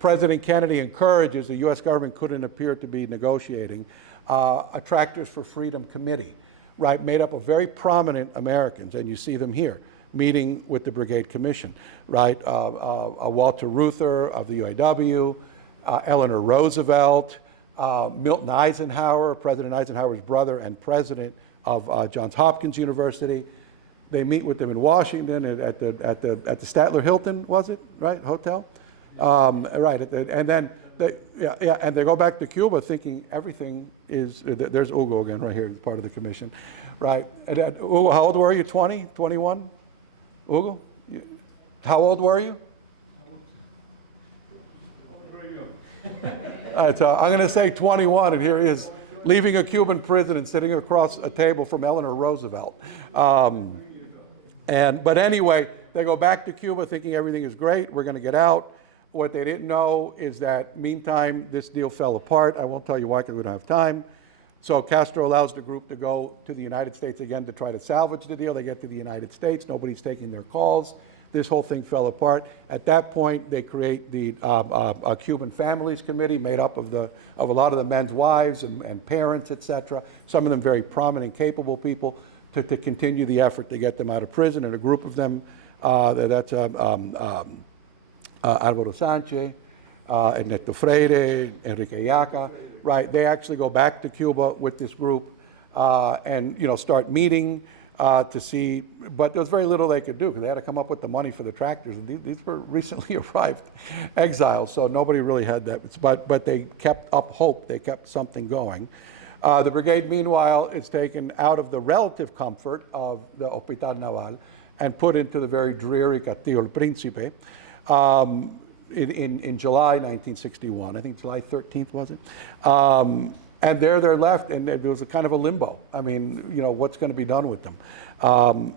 President Kennedy encourages, the U.S. government couldn't appear to be negotiating, a Tractors for Freedom Committee, right, made up of very prominent Americans, and you see them here, meeting with the Brigade Commission, right? Walter Reuther of the UAW, Eleanor Roosevelt, Milton Eisenhower, President Eisenhower's brother and president of Johns Hopkins University. They meet with them in Washington at the Statler Hilton, was it, right, hotel? Right, and then and they go back to Cuba thinking everything is, there's Hugo again right here, as part of the commission, right? And Hugo, how old were you, 20, 21? Hugo, how old were you? All right, so I'm going to say 21, and here he is leaving a Cuban prison and sitting across a table from Eleanor Roosevelt. But anyway, they go back to Cuba thinking everything is great, we're going to get out. What they didn't know is that, meantime, this deal fell apart. I won't tell you why because we don't have time. So Castro allows the group to go to the United States again to try to salvage the deal. They get to the United States. Nobody's taking their calls. This whole thing fell apart. At that point, they create the Cuban Families Committee made up of a lot of the men's wives and parents, et cetera. Some of them very prominent, capable people to continue the effort to get them out of prison. And a group of them, that's Alvaro Sanchez, Ernesto Freire, Enrique Yaca, right? They actually go back to Cuba with this group and start meeting to see, but there was very little they could do because they had to come up with the money for the tractors. And these were recently arrived exiles, so nobody really had that. But they kept up hope. They kept something going. The brigade, meanwhile, is taken out of the relative comfort of the Hospital Naval and put into the very dreary Castillo del Príncipe. In July 1961, I think July 13th, was it? And there they're left, and it was a kind of a limbo. I mean, what's going to be done with them?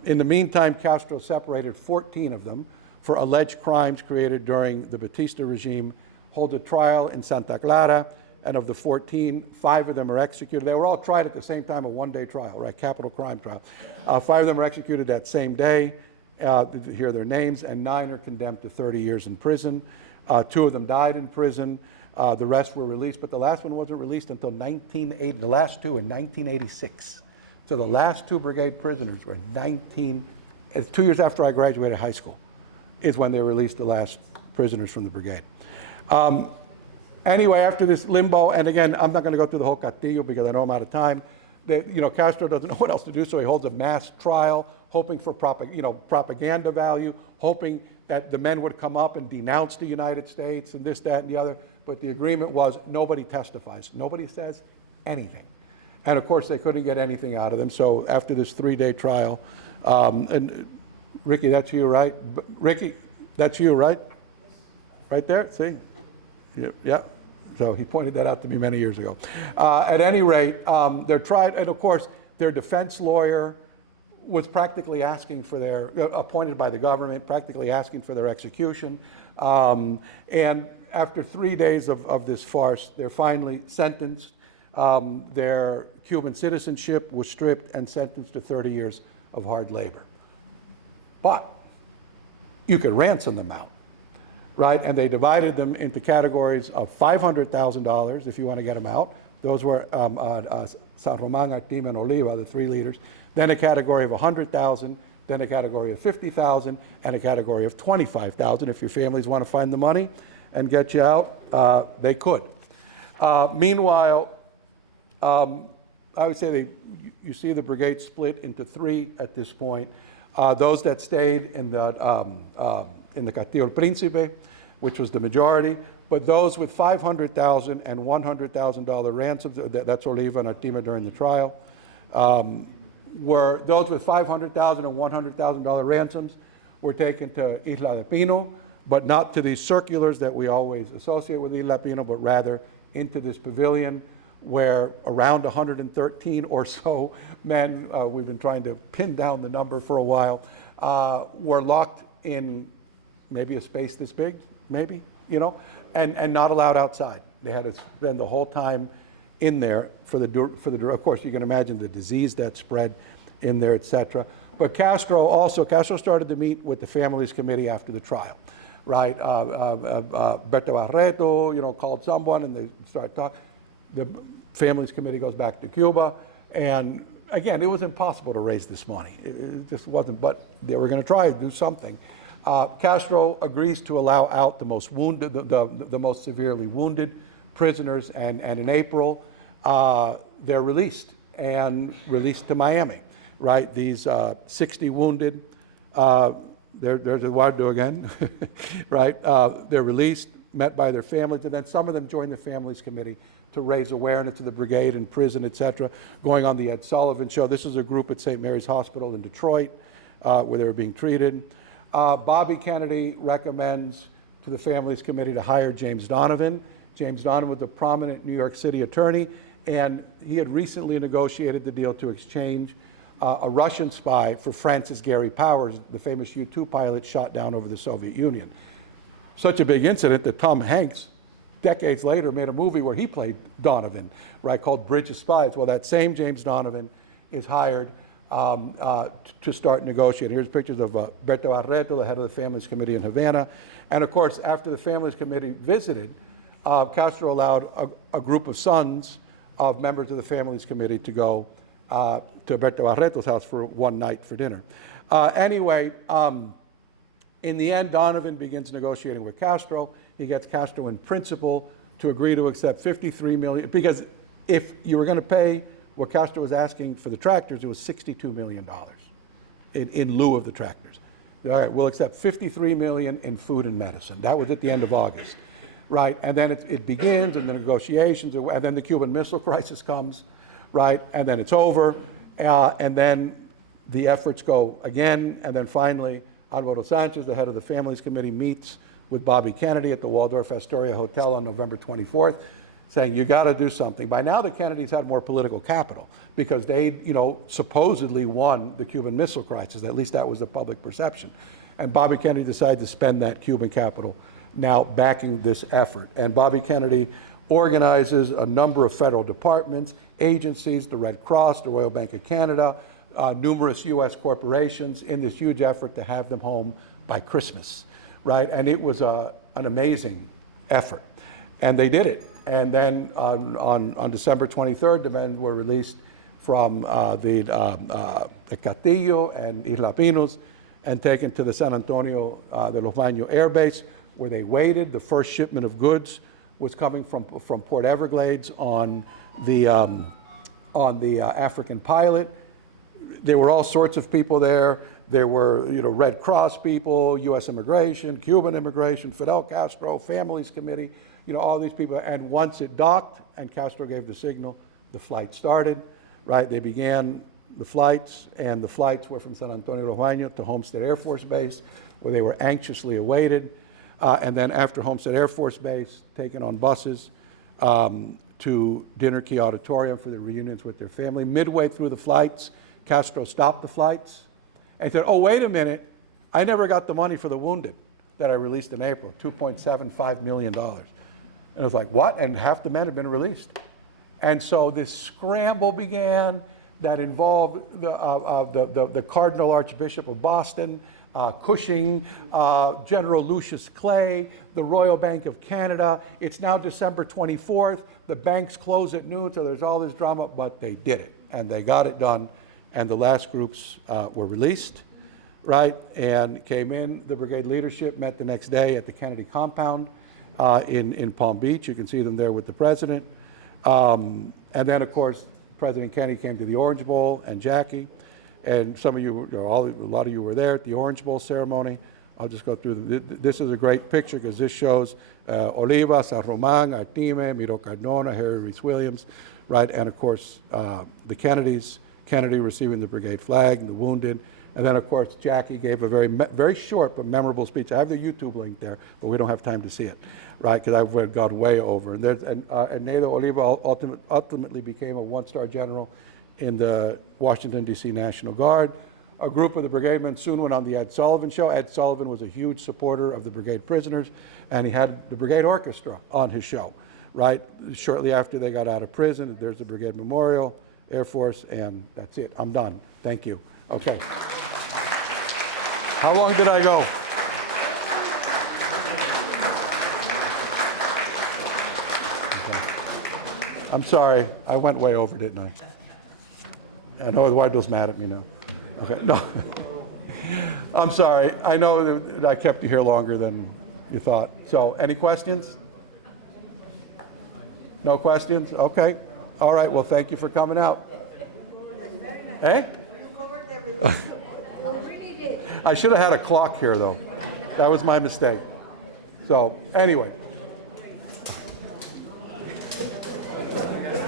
In the meantime, Castro separated 14 of them for alleged crimes created during the Batista regime, hold a trial in Santa Clara, and of the 14, 5 of them are executed. They were all tried at the same time, a one-day trial, right, capital crime trial. 5 of them are executed that same day. Here are their names, and 9 are condemned to 30 years in prison. 2 of them died in prison. The rest were released, but the last one wasn't released until 1980, the last 2 in 1986. So the last 2 brigade prisoners were 2 years after I graduated high school is when they released the last prisoners from the brigade. Anyway, after this limbo, and again, I'm not going to go through the whole Castillo because I know I'm out of time. Castro doesn't know what else to do, so he holds a mass trial, hoping for propaganda value, hoping that the men would come up and denounce the United States and this, that, and the other. But the agreement was nobody testifies. Nobody says anything. And of course, they couldn't get anything out of them. So after this 3-day trial, and Ricky, that's you, right? Ricky, that's you, right? Right there, see? Yeah. So he pointed that out to me many years ago. At any rate, they're tried, and of course, their defense lawyer was practically asking for their, appointed by the government, practically asking for their execution. And after 3 days of this farce, they're finally sentenced. Their Cuban citizenship was stripped and sentenced to 30 years of hard labor. But you could ransom them out, right? And they divided them into categories of $500,000 if you want to get them out. Those were San Roman, Artima, and Oliva, the 3 leaders. Then a category of $100,000, then a category of $50,000, and a category of $25,000. If your families want to find the money and get you out, they could. Meanwhile, I would say you see the brigade split into 3 at this point. Those that stayed in the Castillo del Príncipe, which was the majority, but those with $500,000 and $100,000 ransoms, that's Oliva and Artima during the trial, were those with $500,000 and $100,000 ransoms were taken to Isla de Pino, but not to these circulars that we always associate with Isla de Pino, but rather into this pavilion where around 113 or so men, we've been trying to pin down the number for a while, were locked in maybe a space this big, maybe, and not allowed outside. They had to spend the whole time in there of course, you can imagine the disease that spread in there, etc. But Castro started to meet with the Families Committee after the trial, right? Berta Barreto, called someone and they started talking. The Families Committee goes back to Cuba, and again, it was impossible to raise this money. It just wasn't, but they were going to try to do something. Castro agrees to allow out the most wounded, the most severely wounded prisoners, and in April, they're released to Miami, right? These 60 wounded, there's Eduardo again, right? They're released, met by their families, and then some of them join the Families Committee to raise awareness of the brigade in prison, et cetera, going on the Ed Sullivan Show. This is a group at St. Mary's Hospital in Detroit where they were being treated. Bobby Kennedy recommends to the Families Committee to hire James Donovan. James Donovan was a prominent New York City attorney, and he had recently negotiated the deal to exchange a Russian spy for Francis Gary Powers, the famous U-2 pilot shot down over the Soviet Union. Such a big incident that Tom Hanks, decades later, made a movie where he played Donovan, right, called Bridge of Spies. Well, that same James Donovan is hired to start negotiating. Here's pictures of Berta Barreto, the head of the Families Committee in Havana. And of course, after the Families Committee visited, Castro allowed a group of sons of members of the Families Committee to go to Berta Barreto's house for one night for dinner. Anyway, in the end, Donovan begins negotiating with Castro. He gets Castro in principle to agree to accept $53 million, because if you were going to pay what Castro was asking for the tractors, it was $62 million in lieu of the tractors. All right, we'll accept $53 million in food and medicine. That was at the end of August, right? And then it begins, and the negotiations, and then the Cuban Missile Crisis comes, right? And then it's over, and then the efforts go again, and then finally, Alvaro Sanchez, the head of the Families Committee, meets with Bobby Kennedy at the Waldorf Astoria Hotel on November 24th, saying, you got to do something. By now, the Kennedys had more political capital because they, supposedly won the Cuban Missile Crisis. At least that was the public perception. And Bobby Kennedy decided to spend that Cuban capital now backing this effort. And Bobby Kennedy organizes a number of federal departments, agencies, the Red Cross, the Royal Bank of Canada, numerous U.S. corporations in this huge effort to have them home by Christmas, right? And it was an amazing effort. And they did it. And then on December 23rd, the men were released from the Castillo and Isla Pinos and taken to the San Antonio de los Baños Air Base, where they waited. The first shipment of goods was coming from Port Everglades on the African pilot. There were all sorts of people there. There were, Red Cross people, U.S. immigration, Cuban immigration, Fidel Castro, Families Committee, all these people. And once it docked and Castro gave the signal, the flight started, right? They began the flights, and the flights were from San Antonio de los Baños to Homestead Air Force Base, where they were anxiously awaited. And then after Homestead Air Force Base, taken on buses to Dinner Key Auditorium for the reunions with their family. Midway through the flights, Castro stopped the flights and said, oh, wait a minute, I never got the money for the wounded that I released in April, $2.75 million. And it was like, what? And half the men had been released. And so this scramble began that involved the Cardinal Archbishop of Boston, Cushing, General Lucius Clay, the Royal Bank of Canada. It's now December 24th. The banks close at noon, so there's all this drama, but they did it, and they got it done. And the last groups were released, right, and came in. The brigade leadership met the next day at the Kennedy compound in Palm Beach. You can see them there with the president. And then, of course, President Kennedy came to the Orange Bowl, and Jackie. And some of you, a lot of you were there at the Orange Bowl ceremony. I'll just go through this is a great picture because this shows Oliva, San Roman, Artime, Miro Cardona, Harry Reese Williams, right? And of course, the Kennedys, Kennedy receiving the brigade flag, and the wounded. And then, of course, Jackie gave a very short but memorable speech. I have the YouTube link there, but we don't have time to see it, right? Because I've gone way over. And Nado Oliva ultimately became a one-star general in the Washington, D.C. National Guard. A group of the brigade men soon went on the Ed Sullivan Show. Ed Sullivan was a huge supporter of the brigade prisoners, and he had the brigade orchestra on his show, right? Shortly after they got out of prison, there's the Brigade Memorial, Air Force, and that's it. I'm done. Thank you. Okay. How long did I go? Okay. I'm sorry. I went way over, didn't I? I know Eduardo's mad at me now. Okay, no. I'm sorry. I know that I kept you here longer than you thought. So, any questions? No questions? Okay. All right. Well, thank you for coming out. Eh? I should have had a clock here, though. That was my mistake. So, anyway.